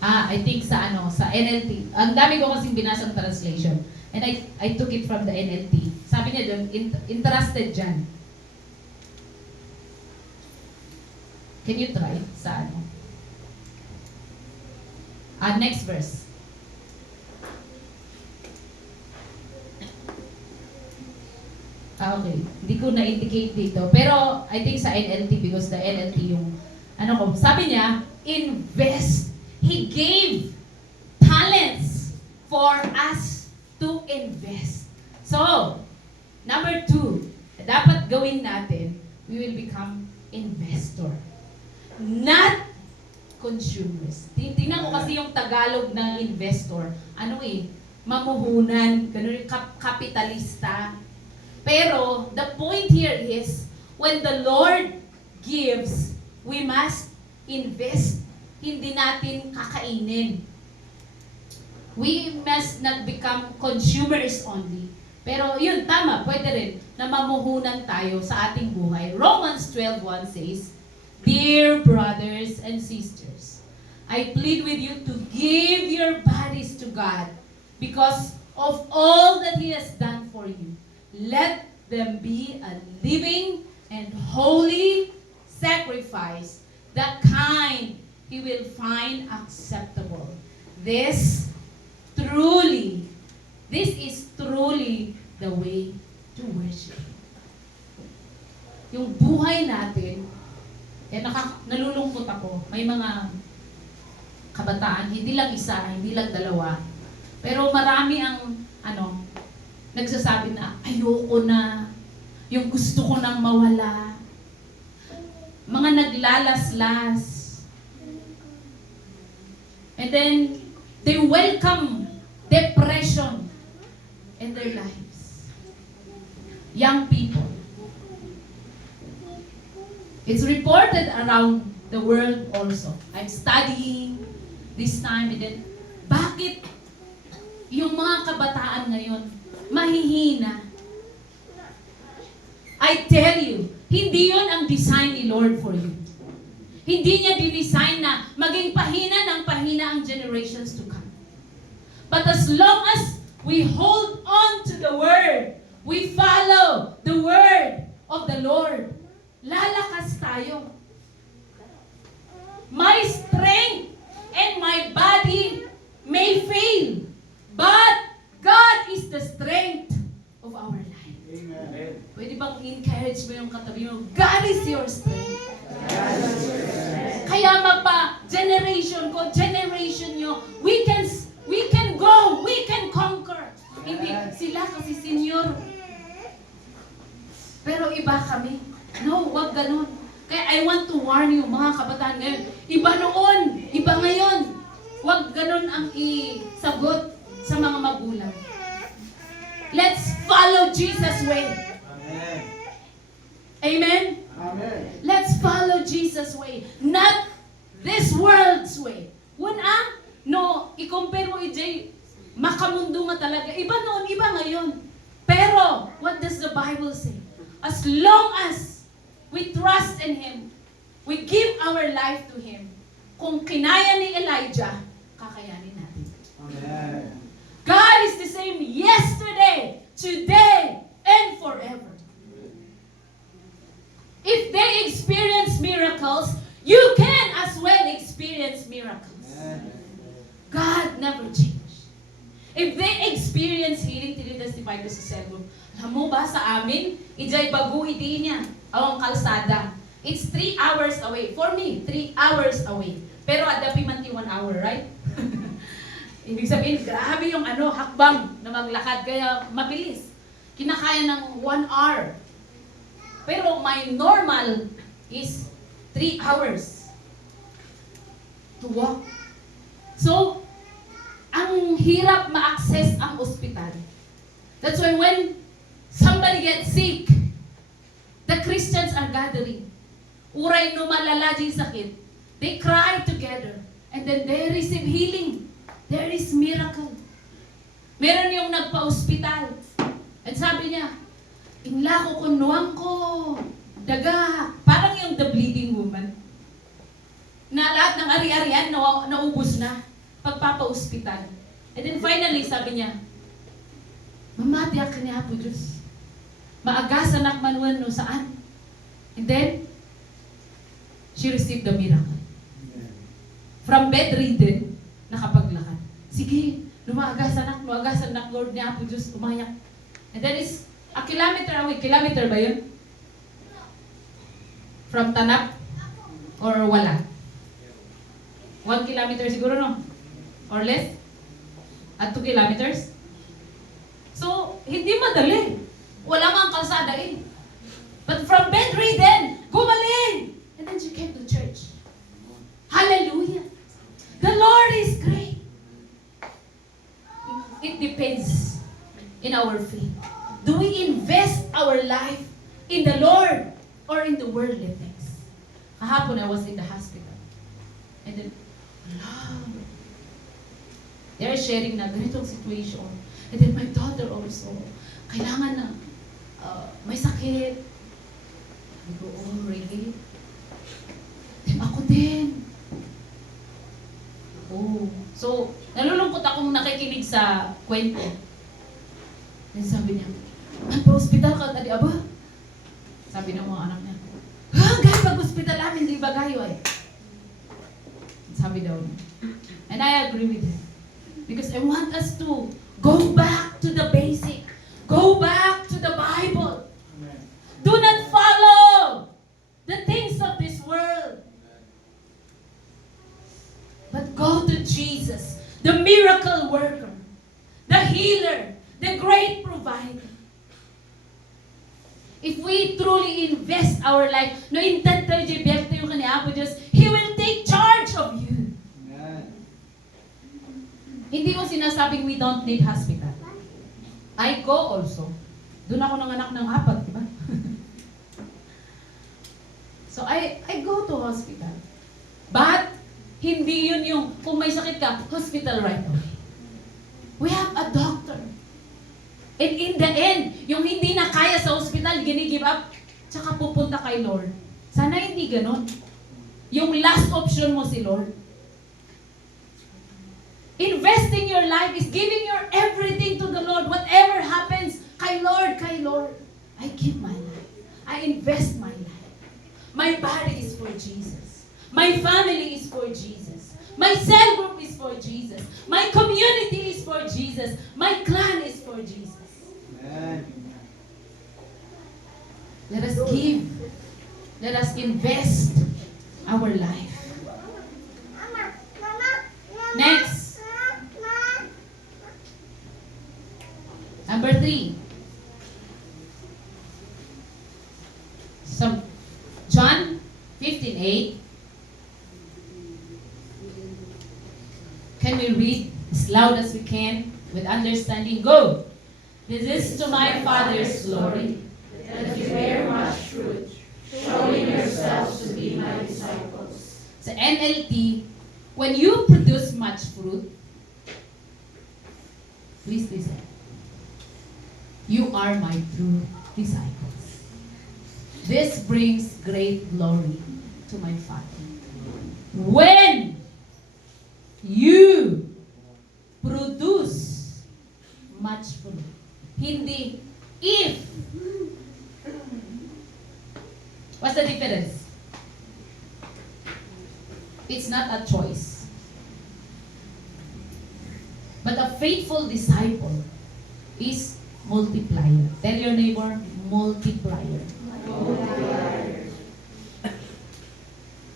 I think sa NLT. Ang dami ko kasing binasang translation. And I took it from the NLT. Sabi niya doon, interested dyan. Can you try sa next verse. Okay. Hindi ko na-indicate dito. Pero, I think sa NLT, because the NLT yung, sabi niya, invest. He gave talents for us to invest. So, number 2, dapat gawin natin, we will become investor. Not consumers. Tingnan ko kasi yung Tagalog ng investor. Mamuhunan, ganun, kapitalista. Pero, the point here is, when the Lord gives, we must invest. Hindi natin kakainin. We must not become consumers only. Pero yun, tama, pwede rin na mamuhunan tayo sa ating buhay. Romans 12:1 says, Dear brothers and sisters, I plead with you to give your bodies to God because of all that He has done for you. Let them be a living and holy sacrifice, the kind He will find acceptable. This is truly the way to worship. Yung buhay natin, nalulungkot ako. May mga kabataan, hindi lang isa, hindi lang dalawa. Pero marami ang nagsasabi na ayoko na, yung gusto ko nang mawala. Mga naglalaslas. And then, they welcome depression in their lives. Young people. It's reported around the world also. I'm studying this time and then, bakit yung mga kabataan ngayon mahihina? I tell you, hindi yun ang design ni Lord for you. Hindi niya dinesign na maging pahina ng pahina ang generations to come. But as long as we hold on to the Word, we follow the Word of the Lord, lalakas tayo. My strength and my body may fail, but God is the strength of our life. Amen. Pwede bang encourage mo yung katabi mo? God is your strength. Kaya magpa-generation ko, generation nyo, we can go, we can conquer. Hindi sila kasi senior. Pero iba kami. No, wag ganun. Kaya I want to warn you, mga kabataan ngayon, iba noon, iba ngayon. Wag ganun ang isagot sa mga magulang. Let's follow Jesus' way. Amen. Amen? Amen. Let's follow Jesus' way, not this world's way. I-compare mo, EJ, makamundo nga talaga. Iba noon, iba ngayon. Pero, what does the Bible say? As long as we trust in Him, we give our life to Him, kung kinaya ni Elijah, kakayanin natin. Amen. God is the same yesterday, today, and forever. If they experience miracles, you can as well experience miracles. God never changed. If they experience healing, tinitestify ko sa cellroom. Alam mo ba, sa amin, ijay bago iti niya, awang kalsada. It's 3 hours away. For me, 3 hours away. Pero adapi man 1 hour, right? Ibig sabihin, grabe yung hakbang na maglakad, kaya mabilis. Kinakaya ng 1 hour. Pero my normal is 3 hours to walk. So, ang hirap ma-access ang ospital. That's why when somebody gets sick, the Christians are gathering. Uray no malala din sakit. They cry together. And then they receive healing. There is miracle. Meron yung nagpa-ospital. At sabi niya, inla ko kunwang ko, daga. Parang yung the bleeding woman. Na lahat ng ari-arian naubos na. Pagpapa-ospital. And then finally, sabi niya, mamati ako niya po Diyos. Maagasan akmanuan no saan. And then, she received the miracle. From bedridden, nakapaglakad. Sige, nuagasan ak, Lord niya po Diyos, umayak. And then is a kilometer away. Kilometer ba yun? From Tanap? Or wala? 1 kilometer siguro, no? Or less? At 2 kilometers? So, hindi madali. Wala nga ang kalsada eh. But from bedridden, gumaling! And then she came to church. Hallelujah! The Lord is great. It depends in our faith. Do we invest our life in the Lord or in the worldly things? Kahapon I was in the hospital. And then, they're sharing na ganitong situation. And then my daughter also, kailangan na, may sakit. I go, oh really? Then ako din. Oh. So, nalulungkot akong nakikinig sa kwento. Then sabi niya, pa-hospital ka tadi, aba? Sabi ng mga anak niya, gaya pag-hospital namin, di ba gayo ay? Sabi daw niya. And I agree with her. Because I want us to go back to the basic. Go back to the Bible. Amen. Do not follow the things of this world. But go to to Jesus, the miracle worker, the healer, the great provider. If we truly invest our life, no intent tayo jibiyakta yung kaniapo Diyos, He will take charge of you. Amen. Hindi ko sinasabing we don't need hospital. I go also. Doon ako nanganak ng 4, di ba? So I go to hospital. But hindi yun yung kung may sakit ka, hospital right away. We have a doctor. And in the end, yung hindi na kaya sa hospital, gini-give up, tsaka pupunta kay Lord. Sana hindi ganon. Yung last option mo si Lord. Investing your life is giving your everything to the Lord. Whatever happens, kay Lord, I give my life. I invest my life. My body is for Jesus. My family is for Jesus. My cell group is for Jesus. My community is for Jesus. My clan is for Jesus. Amen. Let us give. Let us invest our life. Next. Number 3. So, John 15:8. Can we read as loud as we can with understanding? Go! This is to my Father's glory. That you bear much fruit, showing yourselves to be my disciples. Sa NLT, when you produce much fruit, please listen. You are my true disciples. This brings great glory to my Father. When you produce much fruit. Hindi if. What's the difference? It's not a choice. But a faithful disciple is multiplier. Tell your neighbor, multiplier.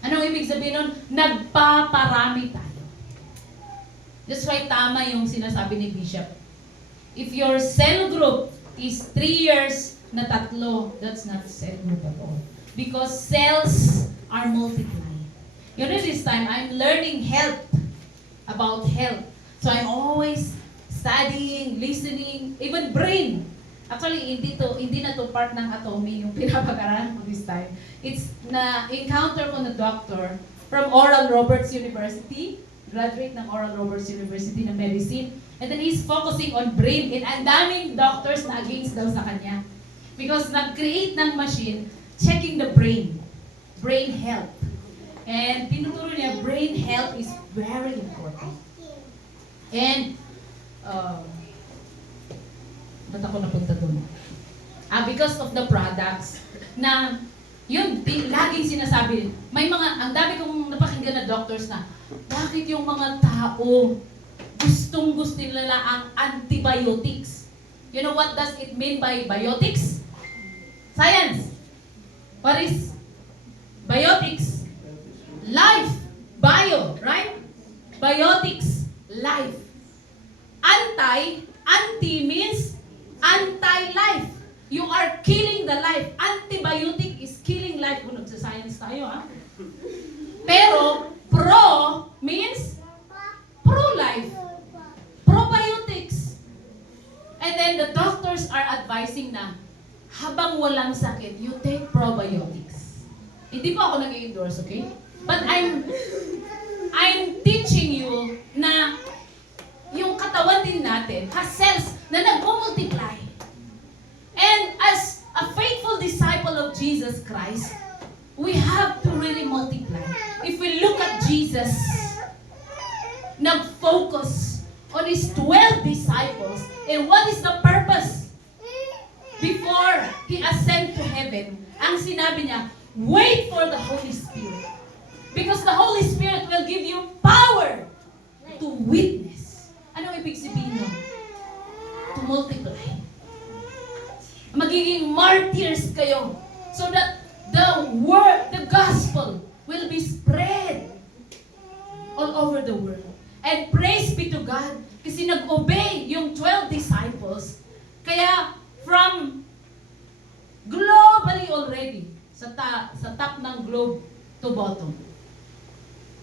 Anong ibig sabihin nun? Nagpaparami tayo. That's why tama yung sinasabi ni Bishop. If your cell group is 3 years na 3, that's not cell group at all. Because cells are multiplying. You know, this time, I'm learning health, about health. So I'm always studying, listening, even brain. Actually, hindi na to part ng atomy yung pinapag-aralan ko this time. It's na encounter ko na doctor from Oral Roberts University, graduate ng Oral Roberts University ng Medicine. And then he's focusing on brain. And ang daming doctors na against daw sa kanya. Because nag-create ng machine, checking the brain health. And tinuturo niya, brain health is very important. And, ba't ako napunta doon? Because of the products na, yun, laging sinasabi, may mga, ang dami kong napakinggan na doctors na, bakit yung mga tao gustong-gusto nila ang antibiotics? You know what does it mean by biotics? Science. What is biotics? Life. Bio, right? Biotics. Life. Anti means anti-life. You are killing the life. Antibiotic is killing life. Kung nagsa-science tayo, ha? Pero, pro means pro-life. Probiotics. And then the doctors are advising na, habang walang sakit, you take probiotics. Hindi po ako nag-endorse, okay? But I'm teaching you na yung katawan din natin has cells na nag-multiply. And as a faithful disciple of Jesus Christ, we have to really multiply. If we look at Jesus, nag-focus on His 12 disciples, and what is the purpose? Before He ascended to heaven, ang sinabi niya, wait for the Holy Spirit. Because the Holy Spirit will give you power to witness. Anong ibig sabihin nun? To multiply. Magiging martyrs kayo so that the word, the gospel will be spread all over the world. And praise be to God. Kasi nag-obey yung 12 disciples. Kaya from globally already, sa top ng globe to bottom.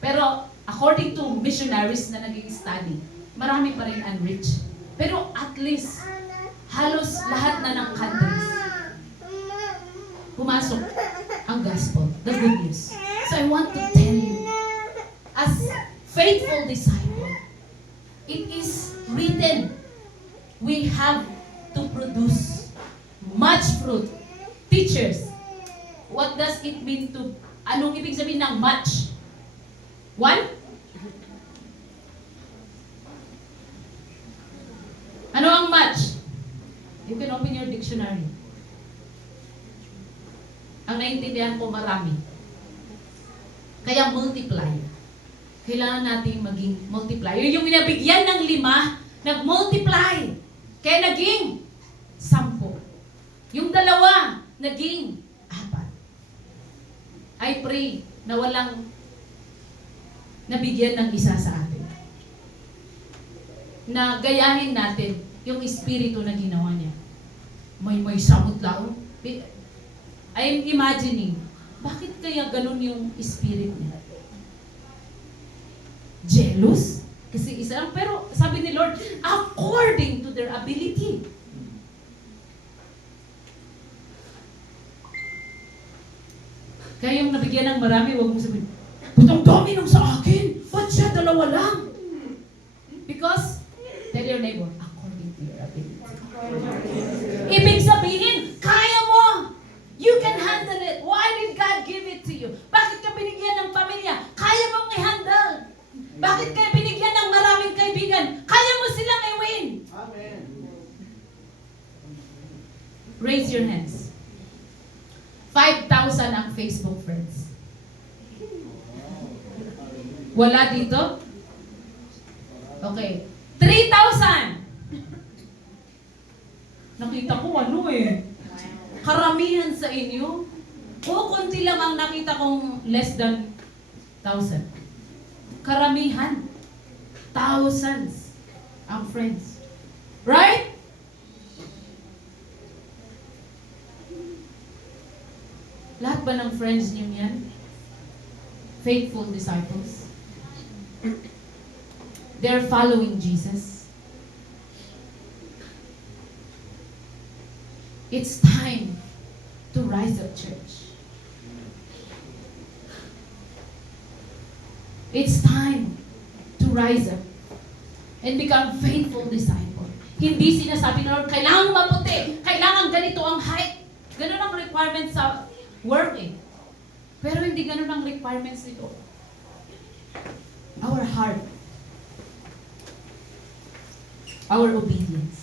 Pero according to missionaries na nag-i-study, marami pa rin unreached. Pero at least, halos lahat na ng countries, pumasok ang gospel, the good news. So I want to tell you, as faithful disciple, it is written, we have to produce much fruit. Teachers, what does it mean to, anong ibig sabihin ng much? One? Ano ang much? You can open your dictionary. Ang naiintindihan ko marami. Kaya multiplier. Kailangan natin maging multiplier. Yung nabigyan ng 5, nag-multiply. Kaya naging 10. Yung 2, naging 4. I pray na walang nabigyan ng isa sa atin. Na gayahin natin yung espiritu na ginawa niya. May samot lang. I'm imagining, bakit kaya ganun yung spirit niya? Jealous? Kasi isa lang, pero sabi ni Lord, according to their ability. Kaya yung nabigyan ng marami, huwag mong sabihin, ba't ang dami nung sa akin? Ba't siya 2 lang? Because, tell your neighbor, according to your ability. Ibig sabihin, kaya mo! You can handle it. Why did God give it to you? Bakit ka binigyan ng pamilya? Kaya mong i-handle. Bakit ka binigyan ng maraming kaibigan? Kaya mo silang i-win. Amen. Raise your hands. 5,000 ang Facebook friends. Wala dito? Okay. 3,000! Nakita ko ano eh. Karamihan sa inyo. O konti lang ang nakita kong less than 1,000. Karamihan. Thousands ang friends. Right? Lahat ba ng friends niyo yan? Faithful disciples. They're following Jesus. It's time to rise up, church. It's time to rise up and become faithful disciple. Hindi sinasabi ng Lord, kailangan maputi, kailangan ganito ang height. Ganun ang requirements sa work eh. Pero hindi ganun ang requirements nito. Our heart. Our obedience.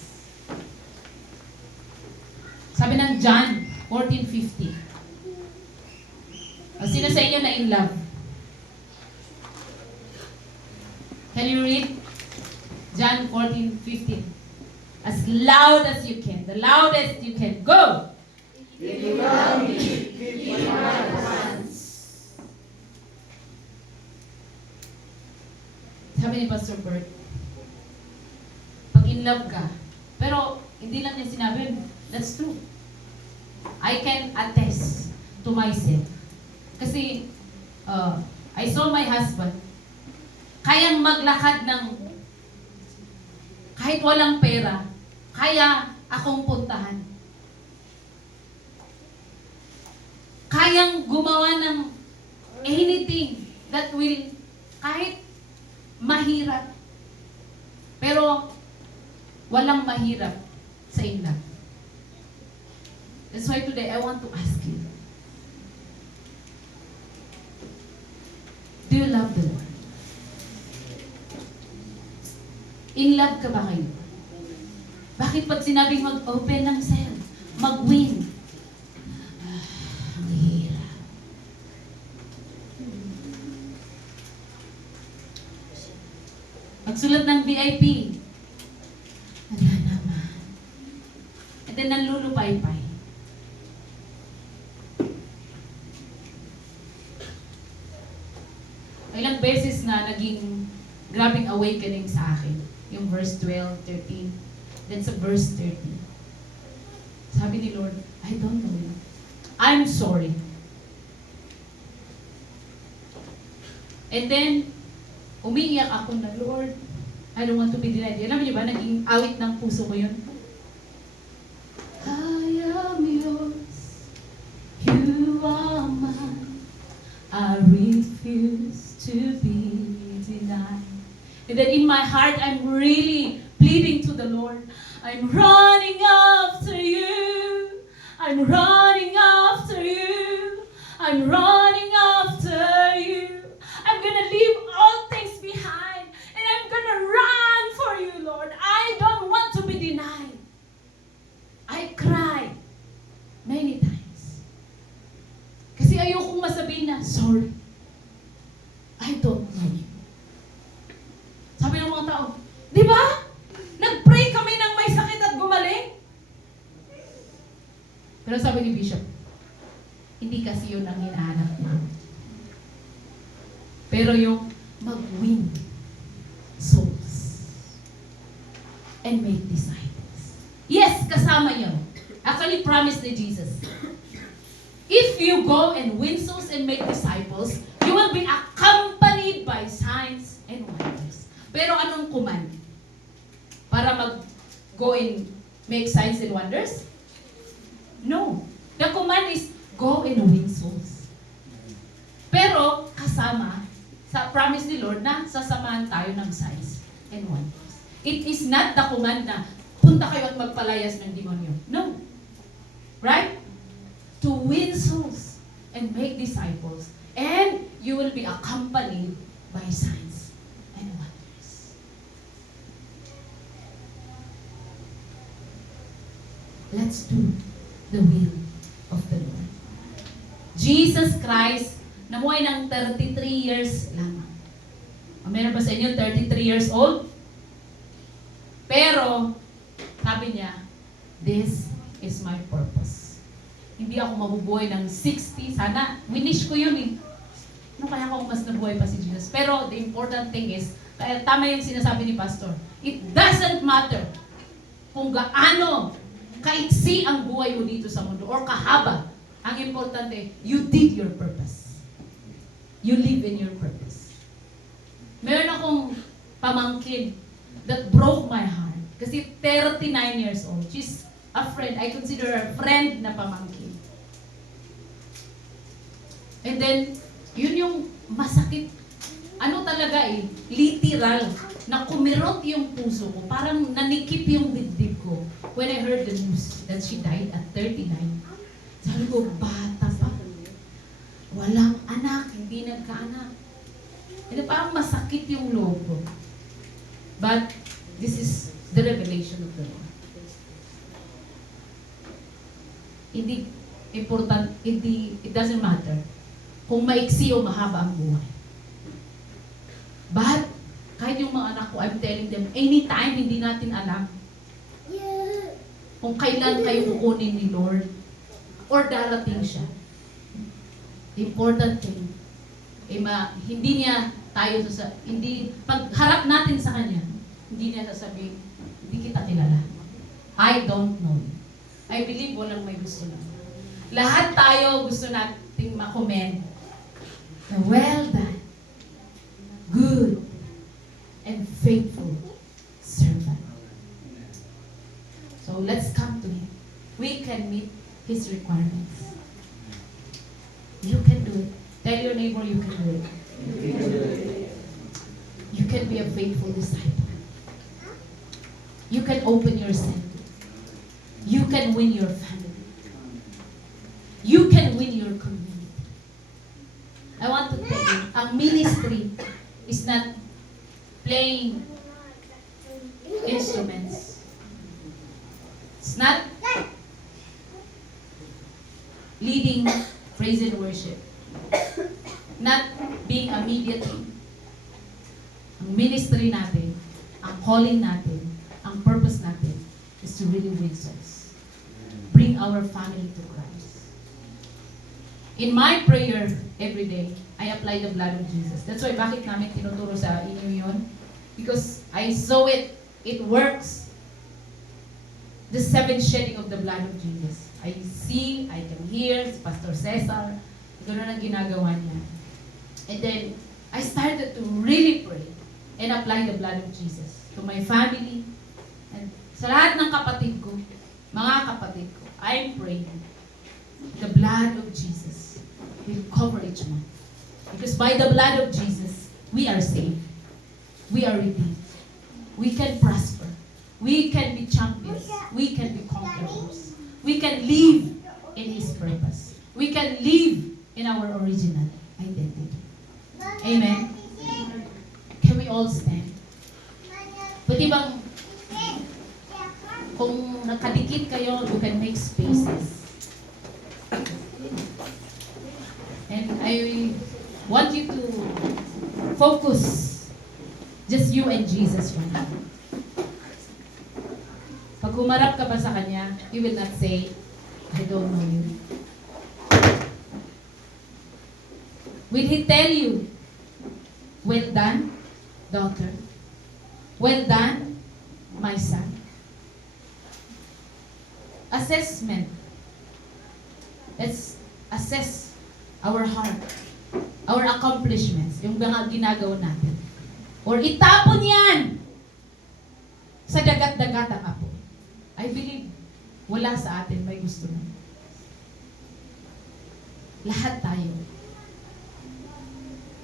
Sabi ng John 14:50. Sino sa inyo na in love? Can you read? John 14:15. As loud as you can. The loudest you can. Go! If you love me, keep my commands. Sabi ni Pastor Bert, pag in love ka, pero hindi lang niya sinabi, that's true. I can attest to myself. Kasi, I saw my husband, kayang maglakad ng, kahit walang pera, kaya akong puntahan. Kayang gumawa ng anything that will, kahit mahirap, pero walang mahirap sa in love. That's why today I want to ask you, do you love the Lord? In love ka ba kayo? Bakit pag sinabing mag-open ng cell, mag-win, ang hirap. Magsulat ng VIP, wala naman. And then nanlulupay-pay. Ilang beses na naging grabing awakening sa akin. Yung verse 12, 13. Then sa verse 13. Sabi ni Lord, I don't know you. I'm sorry. And then, umiiyak ako na, Lord, I don't want to be denied. Alam niyo ba, naging awit ng puso ko yun? I am yours, you are mine, I refuse to be denied. And then in my heart, I'm really pleading to the Lord, I'm running after you, I'm running after you, I'm running after you. I'm gonna leave all things behind, and I'm gonna run for you, Lord. I don't want to be denied. I cried many times. Kasi ayokong masabihin na, sorry, I don't know you. Sabi ng mga tao, di ba? Nag-pray kami ng may sakit at gumaling. Pero sabi ni Bishop, hindi kasi yun ang hinahanap niya. Pero yung mag-win souls and make disciples. Yes, kasama yun. Actually, promise ni Jesus. If you go and win souls and make disciples, you will be accompanied by signs and wonders. Pero anong command? Para mag-go and make signs and wonders? No. The command is, go and win souls. Pero, kasama, sa promise ni Lord na sasamahan tayo ng signs and wonders. It is not the command na punta kayo at magpalayas ng demonyo. No. Right? To win souls and make disciples. And you will be accompanied by signs and wonders. Let's do the will of the Lord. Jesus Christ namuhay ng 33 years lamang. Meron ba sa inyo 33 years old? Pero, sabi niya, this is my purpose. Hindi ako mabubuhay ng 60. Sana, winish ko yun eh. Ano kaya kung mas nabuhay pa si Jesus? Pero, the important thing is, kaya tama yung sinasabi ni Pastor, it doesn't matter kung gaano kaiksi ang buhay mo dito sa mundo or kahaba. Ang importante, you did your purpose. You live in your purpose. Meron akong pamangkin that broke my heart. Kasi 39 years old. She's a friend. I consider her a friend na pamangkin. And then, yun yung masakit. Ano talaga eh, literal, na kumirot yung puso ko. Parang nanikip yung dibdib ko when I heard the news that she died at 39. Sabi ko, bata pa. Walang anak, hindi nagkaanak. Hindi parang masakit yung loob ko. But this is the revelation of the Lord. Hindi important, it doesn't matter kung maiksi o mahaba ang buhay. But, kahit yung mga anak ko, I'm telling them, anytime, hindi natin alam kung kailan kayo kukunin ni Lord or darating siya. The important thing, hindi niya tayo pag harap natin sa Kanya, hindi niya sasabihin, hindi kita kilala. I don't know you. I believe walang may gusto lang. Lahat tayo gusto nating makomment. Well done, good, and faithful servant. So let's come to Him. We can meet His requirements. You can do it. Tell your neighbor you can do it. You can be a faithful disciple. You can open yourself. You can win your family. You can win your community. I want to tell you, ang ministry is not playing instruments. It's not leading praise and worship. Not being a media team. Ang ministry natin, ang calling natin, ang purpose natin is to really win souls. Bring our family to Christ. In my prayer every day, I apply the blood of Jesus. That's why bakit namin tinuturo sa inyo yun? Because I saw it. It works. The 7th shedding of the blood of Jesus. I see, I can hear, si Pastor Cesar, gano'n ang ginagawa niya. And then, I started to really pray and apply the blood of Jesus to my family and sa lahat ng kapatid ko, mga kapatid ko. I'm praying the blood of Jesus will cover each one. Because by the blood of Jesus, we are saved. We are redeemed. We can prosper. We can be champions. We can be conquerors. We can live in His purpose. We can live in our original identity. Amen? Can we all stand? Pwede bang, kung nakadikit kayo, you can make spaces. And I want you to focus just you and Jesus right now. Pag humarap ka pa sa Kanya, you will not say, I don't know you. Will He tell you, well done, daughter. Well done, my son. Assessment. Let's assess our heart, our accomplishments, yung mga ginagawa natin. Or itapon yan sa dagat-dagat ang apo. I believe wala sa atin may gusto na. Lahat tayo.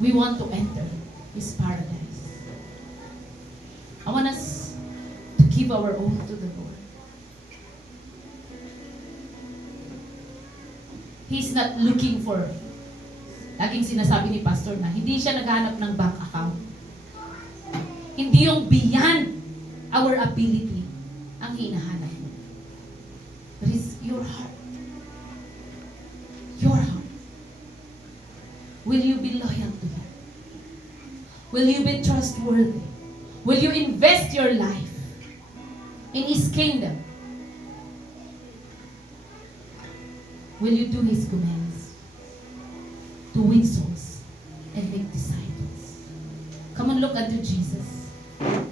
We want to enter His paradise. I want us to give our all to the Lord. He's not looking for, laging sinasabi ni Pastor na, hindi siya naghanap ng bank account. Hindi yung beyond our ability ang hinahanap mo. But it's your heart. Your heart. Will you be loyal to Him? Will you be trustworthy? Will you invest your life in His kingdom? Will you do His commands to win souls and make disciples? Come on, look unto Jesus.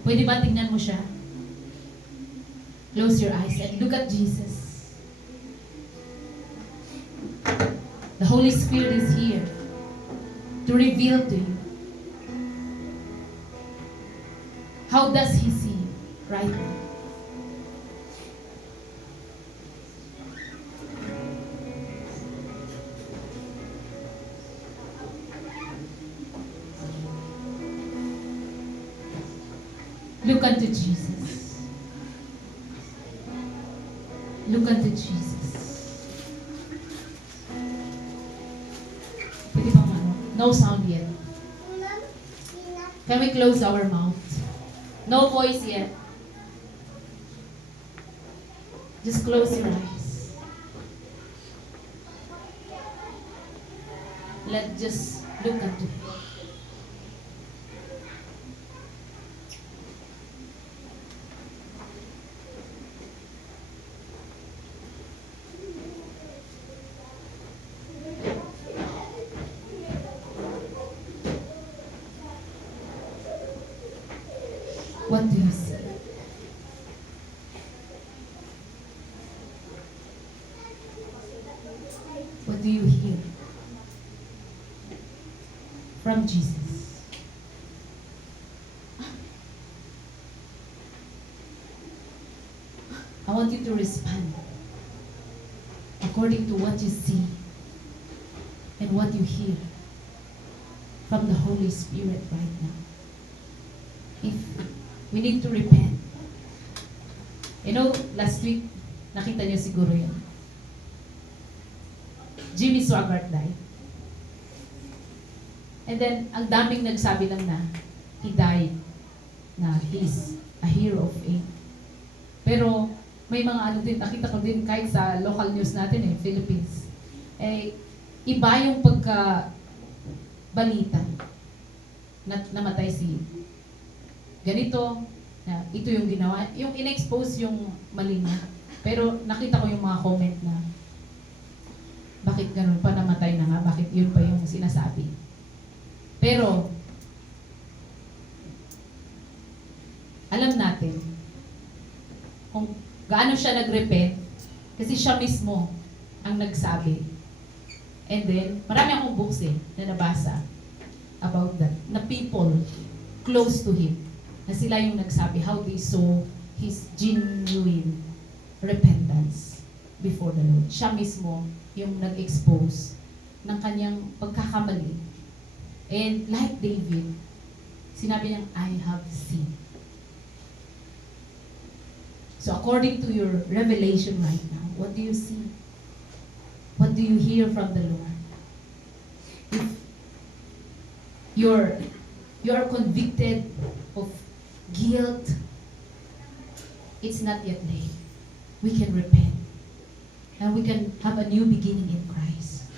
Pwede ba tingnan mo siya? Close your eyes and look at Jesus. The Holy Spirit is here to reveal to you. How does He see you right now? Look unto Jesus. Look unto Jesus. Pwede bang ano? No sound yet. Can we close our mouth? No voice yet. Just close your eyes. Let's just look unto Him. What do you see? What do you hear from Jesus? I want you to respond according to what you see and what you hear from the Holy Spirit right now. If we need to repent. You know, last week, nakita niyo siguro yun. Jimmy Swaggart died. And then, ang daming nagsabi lang na he died, na he's a hero of faith. Pero, may mga ano din, nakita ko din kahit sa local news natin Philippines. Iba yung balita na namatay si ganito, na ito yung ginawa, yung in-expose yung mali niya. Pero nakita ko yung mga comment na, bakit ganun pa, namatay na nga, bakit yun pa yung sinasabi? Pero, alam natin kung gaano siya nag-repent kasi siya mismo ang nagsabi. And then, marami akong books na nabasa about that, na people close to him, na sila yung nagsabi how they saw his genuine repentance before the Lord. Siya mismo yung nag-expose ng kanyang pagkakamali. And like David, sinabi niyang, I have sinned. So according to your revelation right now, what do you see? What do you hear from the Lord? If you're convicted of guilt, it's not yet late. We can repent. And we can have a new beginning in Christ.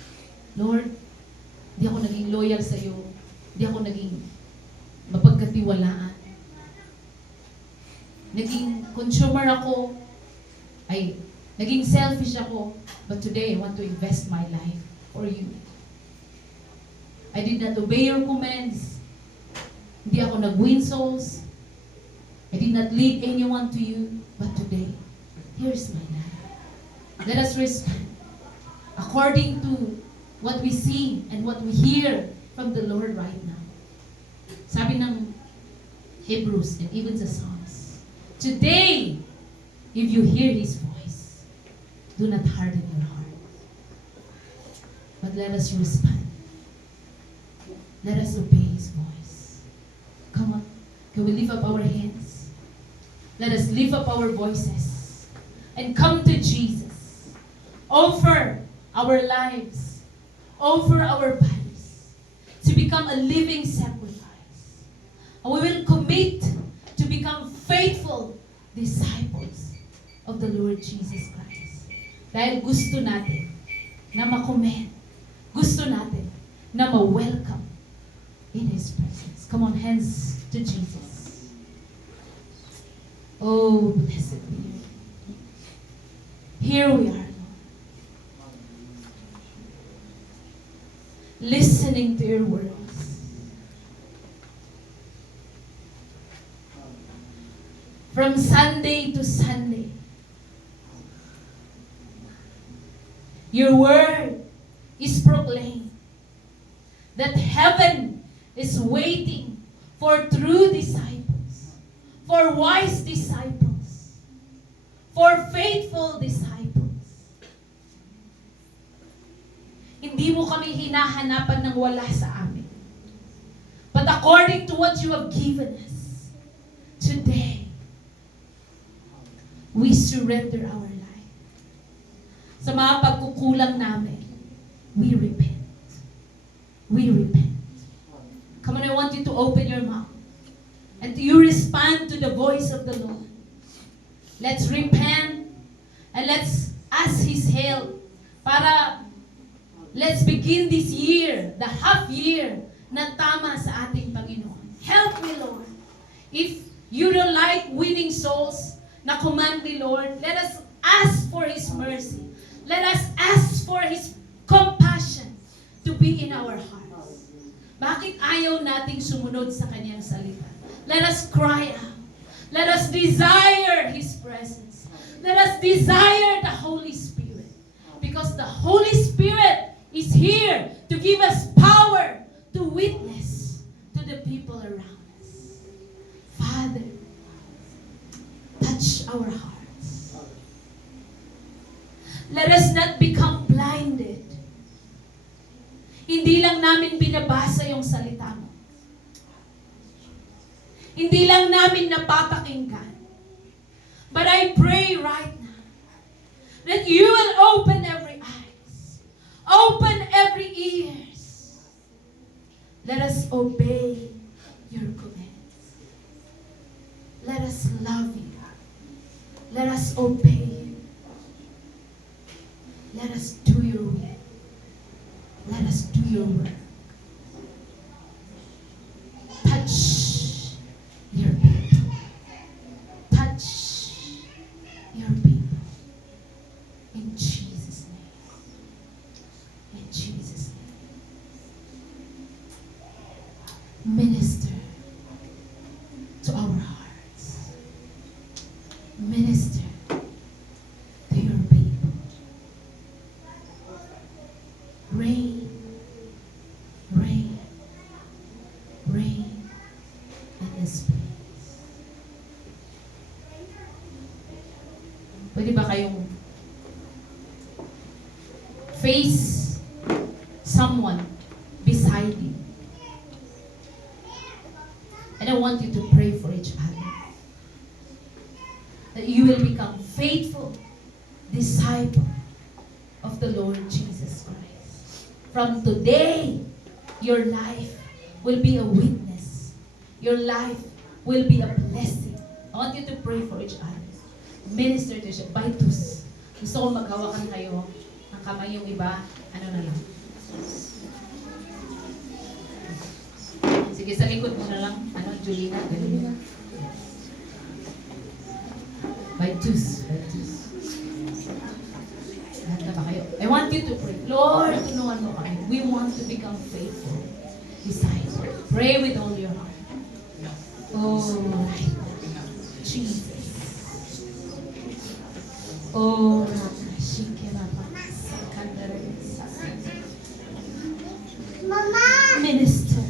Lord, di ako naging loyal sa iyo. Di ako naging mapagkatiwalaan. Naging consumer ako. Naging selfish ako. But today, I want to invest my life for you. I did not obey your commands. Hindi ako nag-win souls. I did not lead anyone to you. But today, here's my life. Let us respond according to what we see and what we hear from the Lord right now. Sabi ng Hebrews and even the Psalms, today, if you hear His voice, do not harden your heart. But let us respond. Let us obey His voice. Come on. Can we lift up our hands? Let us lift up our voices and come to Jesus. Offer our lives. Offer our bodies to become a living sacrifice. And we will commit to become faithful disciples of the Lord Jesus Christ. Dahil gusto natin na makomen. Gusto natin na ma-welcome in His presence. Come on, hands to Jesus. Oh, blessed be you. Here we are, Lord. Listening to your words. From Sunday to Sunday, your word is proclaimed that heaven is waiting for true disciples, for wise disciples, for faithful disciples. Hindi mo kami hinahanapan ng wala sa amin. But according to what you have given us, today, we surrender our life. Sa mga pagkukulang namin, we repent. We repent. Come on, I want you to open your mouth. And you respond to the voice of the Lord. Let's repent and let's ask His help para let's begin this year, the half year, na tama sa ating Panginoon. Help me, Lord. If you don't like winning souls, na command ni Lord, let us ask for His mercy. Let us ask for His compassion to be in our hearts. Bakit ayaw nating sumunod sa Kanyang salita? Let us cry out. Let us desire His presence. Let us desire the Holy Spirit. Because the Holy Spirit is here to give us power to witness to the people around us. Father, touch our hearts. Let us not become blinded. Hindi lang namin binabasa yung salita mo. Hindi lang namin napapakinggan. But I pray right now that you will open every eyes. Open every ears. Let us obey your commands. Let us love you. Let us obey you. Let us do your will. Let us do your work. Touch your people. Touch your people. In Jesus' name. In Jesus' name. to our hearts. Minister to your people. Reign, reign, reign in this place. Pwede ba kayong face someone beside you? And I want you to pray for each other. That you will become faithful disciple of the Lord Jesus Christ. From today, your life will be a witness. Your life will be a blessing. I want you to pray for each other. Minister to siya. Vitus. Gusto ko maghawakan kayo ng kamay yung iba. Ano na lang. Sige, sa likod mo na lang. Ano, Julina? Ganun. Vitus. Vitus. Lahat na ba kayo? I want you to pray. Lord, tulungan mo kami. We want to become faithful disciples. Pray with all your heart. Oh, Jesus. Oh, Minister.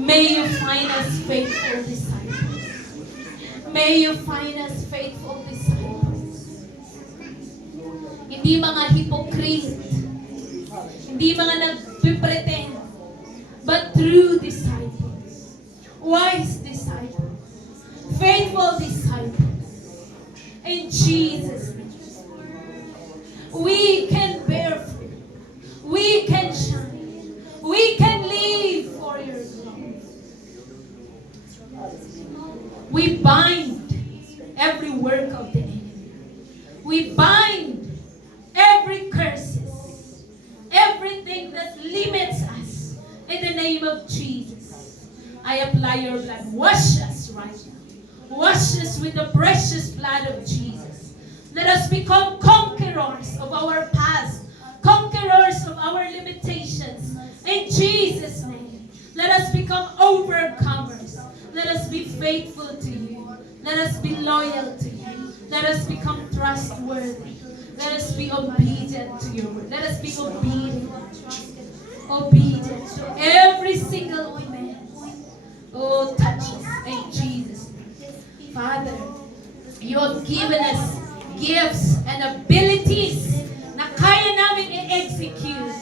May you find us faithful disciples. May you find us faithful disciples. Hindi mga hypocrite. Hindi mga nagpipretend. But true disciples. Wise disciples. Faithful disciples. In Jesus' name. We can bear fruit. We can shine. We can live for your glory. We bind every work of the enemy. We bind every curses. Everything that limits us. In the name of Jesus. I apply your blood. Wash us right now. Wash us with the precious blood of Jesus. Let us become conquerors of our past. Conquerors of our limitations. In Jesus' name. Let us become overcomers. Let us be faithful to you. Let us be loyal to you. Let us become trustworthy. Let us be obedient to your word. Let us be obedient. Obedient to every single command. Oh, touch us in Jesus' name. Father, you have given us gifts and abilities na kaya namin i-execute.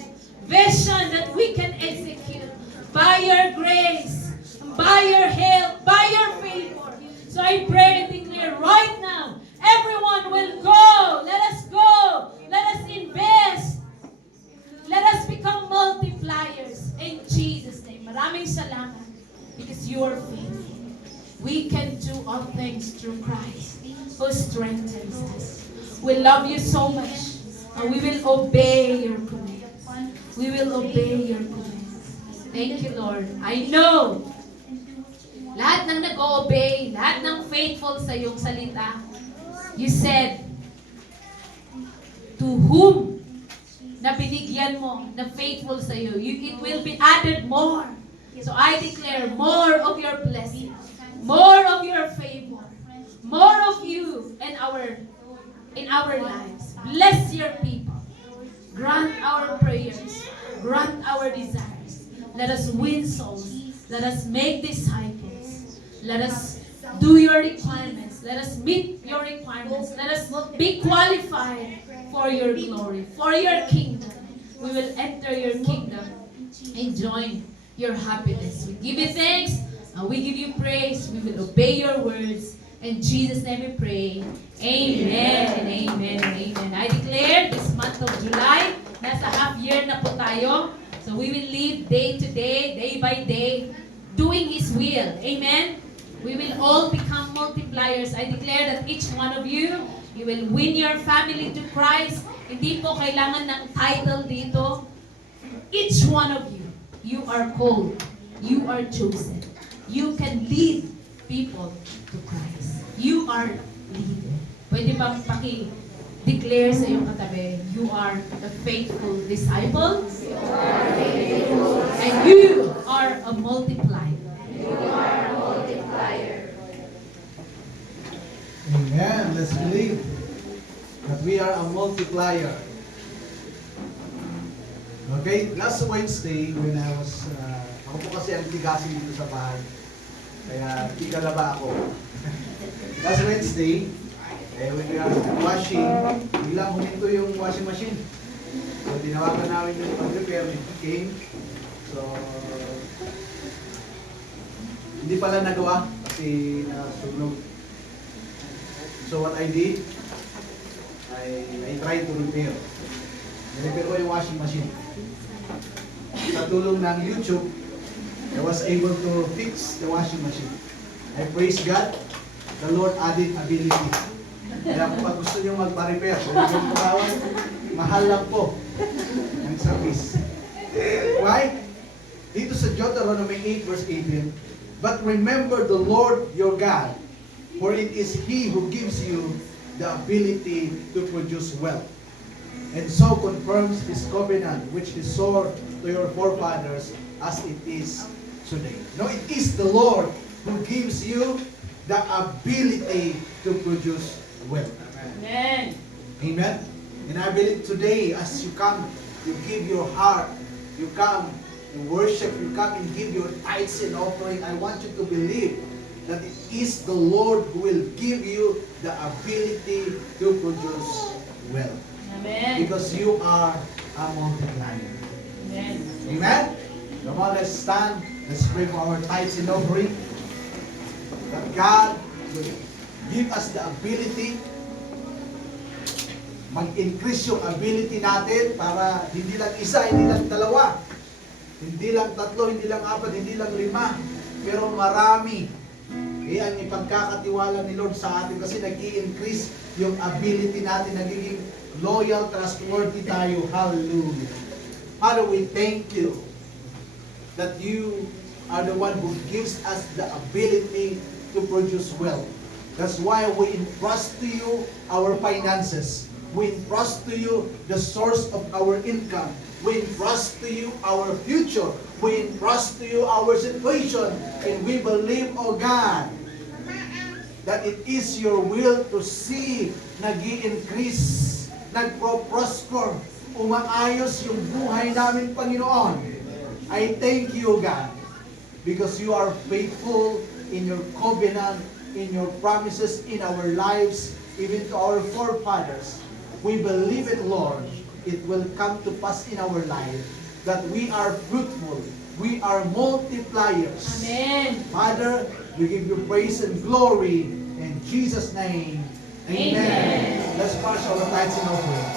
Vision that we can execute by your grace, by your help, by your favor. So I pray and declare right now, everyone will go. Let us go. Let us invest. Let us become multipliers in Jesus' name. Maraming salamat because you are faithful. We can do all things through Christ who strengthens us. We love you so much and we will obey your commands. We will obey your commands. Thank you, Lord. I know lahat ng nag-obey, lahat ng faithful sa iyong salita, you said, to whom na binigyan mo, na faithful sa iyo, it will be added more. So I declare more of your blessing, more of your favor, more of you in our lives. Bless your people. Grant our prayers. Grant our desires. Let us win souls. Let us make disciples. Let us do your requirements. Let us meet your requirements. Let us be qualified for your glory, for your kingdom. We will enter your kingdom, enjoying your happiness. We give you thanks and we give you praise. We will obey your words. In Jesus' name we pray. Amen and amen and amen. I declare this month of July, nasa half year na po tayo. So we will live day to day by day, doing His will. Amen? We will all become multipliers. I declare that each one of you, you will win your family to Christ. Hindi po kailangan ng title dito. Each one of you, you are called. You are chosen. You can lead people to Christ. You are leader. Pwede bang Declare sa iyong katabi, you are a faithful disciple. And you are a multiplier. Amen. Let's believe that we are a multiplier. Okay, last Wednesday when I was, ako po kasi ang tigasin dito sa bahay. Kaya tigalaba ako. Last Wednesday, when we are washing, biglang huminto yung washing machine. So, tinawagan namin yung pag-repair, he came. So, hindi pala nagawa kasi nasunog. So, what I did, I tried to repair. Repair ko yung washing machine. Sa tulong ng YouTube, I was able to fix the washing machine. I praise God, the Lord added ability. Kaya kung gusto nyo magpa-repair, mahal lang po ang service. Why? Dito sa Deuteronomy 8 verse 18, but remember the Lord your God, for it is He who gives you the ability to produce wealth, and so confirms His covenant which He swore to your forefathers as it is today. No, it is the Lord who gives you the ability to produce wealth. Amen. Amen. And I believe today, as you come, you give your heart, you come and worship, you come and give your tithes and offering. I want you to believe that it is the Lord who will give you the ability to produce wealth. Amen. Because you are a multiplier. Amen. Amen? Come on, let's stand. Let's pray for our tithes and offering. That God will give us the ability, mag-increase yung ability natin para hindi lang isa, hindi lang dalawa, hindi lang tatlo, hindi lang apat, hindi lang lima, pero marami. Kaya ang ipagkakatiwala ni Lord sa atin kasi nag-i-increase yung ability natin, nagiging loyal, trustworthy tayo. Hallelujah. Father, we thank you that you are the one who gives us the ability to produce wealth. That's why we entrust to you our finances. We entrust to you the source of our income. We entrust to you our future. We entrust to you our situation. And we believe, oh God, that it is your will to see nag-i-increase, nagpro-prosper, umaayos yung buhay namin, Panginoon. I thank you, God, because you are faithful in your covenant, in your promises in our lives, even to our forefathers. We believe it, Lord. It will come to pass in our life that we are fruitful. We are multipliers. Amen. Father, we give you praise and glory in Jesus' name. Amen. Let's pass our tithes and offering.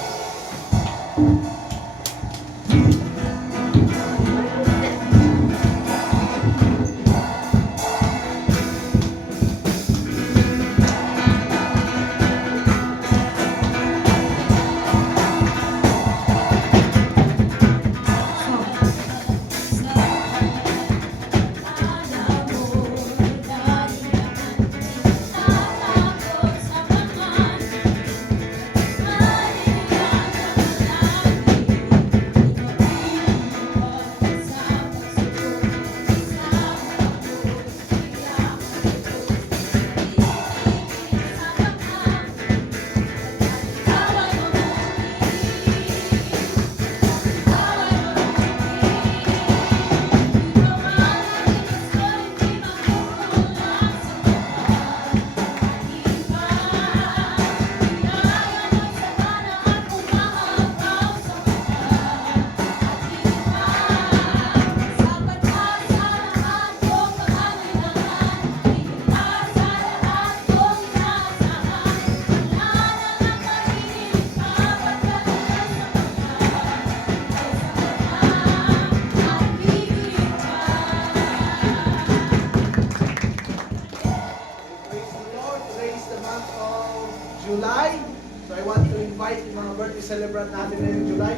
July. So I want to invite yung mga birthday celebrant natin ngayong July.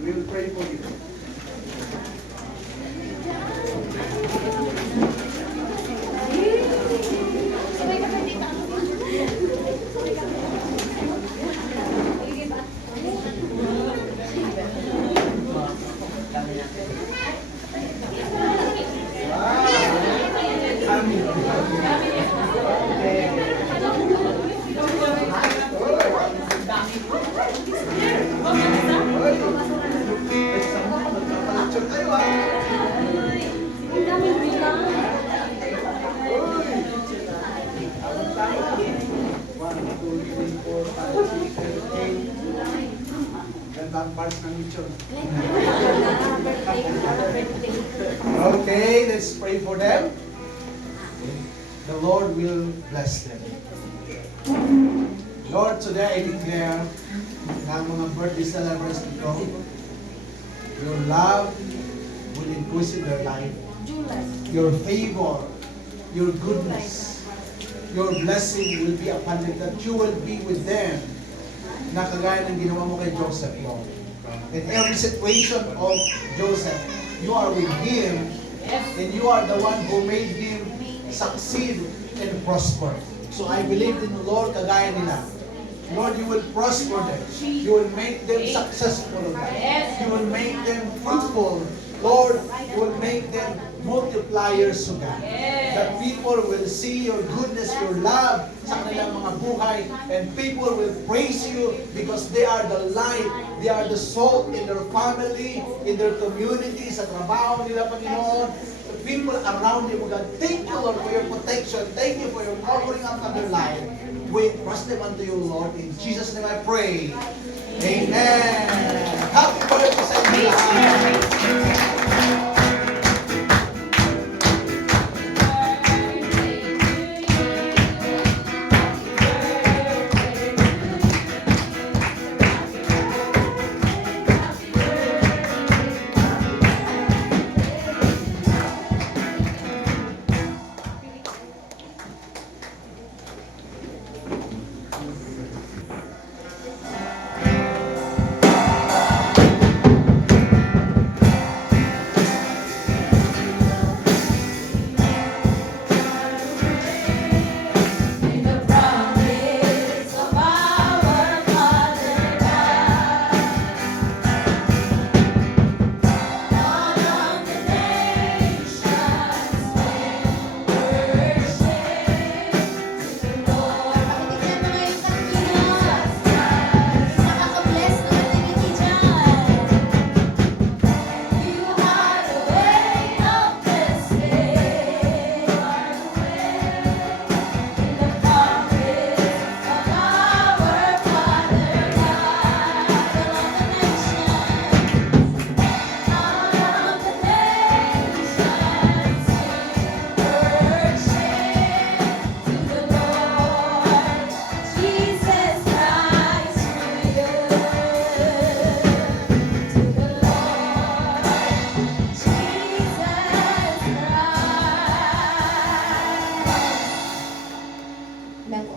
We will pray for you. Magpapalecture kayo, ha? Ang daming bilang. Abang tayo. 1, 2, 3, 4, 5, 6, 7, 8. Ganda ang parts ng lechon. Okay, let's pray for them. The Lord will bless them. Lord, today I declare na ang mga birthday celebrants dito, your love will increase in their life. Your favor, your goodness, your blessing will be upon them, that you will be with them, na kagaya ng ginawa mo kay Joseph, Lord. In every situation of Joseph, you are with him, and you are the one who made him succeed and prosper. So I believe in the Lord, kagaya nila. Lord, you will prosper them. You will make them successful. You will make them fruitful. Lord, you will make them multipliers, O God. That people will see your goodness, your love sa kanilang mga buhay, and people will praise you because they are the light, they are the salt in their family, in their community, sa trabaho nila, Panginoon. The people around them, O God, thank you, Lord, for your protection. Thank you for your covering up of their life. We trust them unto you, Lord. In Jesus' name I pray. Amen. Happy birthday sa inyo lahat.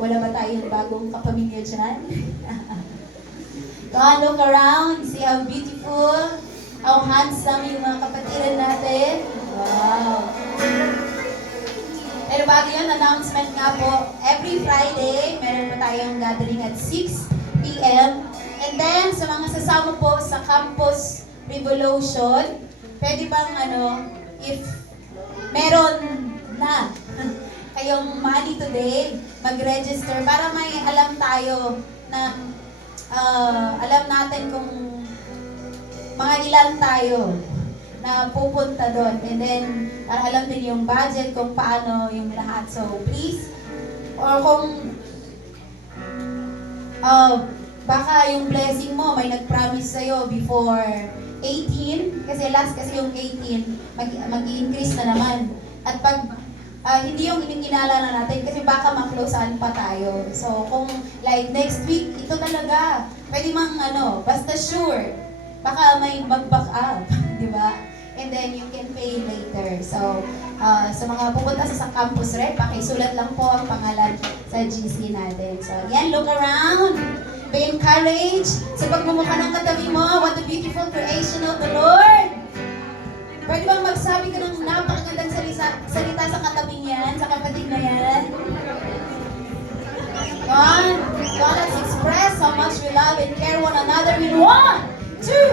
Wala ba tayong bagong kapamilya dyan? Go on, look around. See how beautiful, how handsome yung mga kapatiran natin. Wow. Pero bago yun, announcement nga po, every Friday, meron po tayong gathering at 6 p.m. And then, sa mga sasama po sa Campus Revolution, pwede bang if meron na kayong money today, mag-register para may alam tayo na alam natin kung mga ilan tayo na pupunta doon. And then, para alam din yung budget kung paano yung lahat. So, please, or kung baka yung blessing mo, may nag-promise sa'yo before 18, kasi last kasi yung 18, mag-i-increase na naman. At pag hindi yung ininginala na natin kasi baka ma-closean pa tayo. So, kung like next week, ito talaga, pwede mang basta sure, baka may mag-back up, di ba? And then you can pay later. So, sa mga pupunta sa campus rep, pakisulat lang po ang pangalan sa GC natin. So, again, look around. Be encouraged sa pagmumukha ng katabi mo. What a beautiful creation of the Lord! Pwede bang magsabi ka ng napakagandang salita sa katabing yan, sa kapatid na yan? Come on, let's express how much we love and care one another in 1, 2,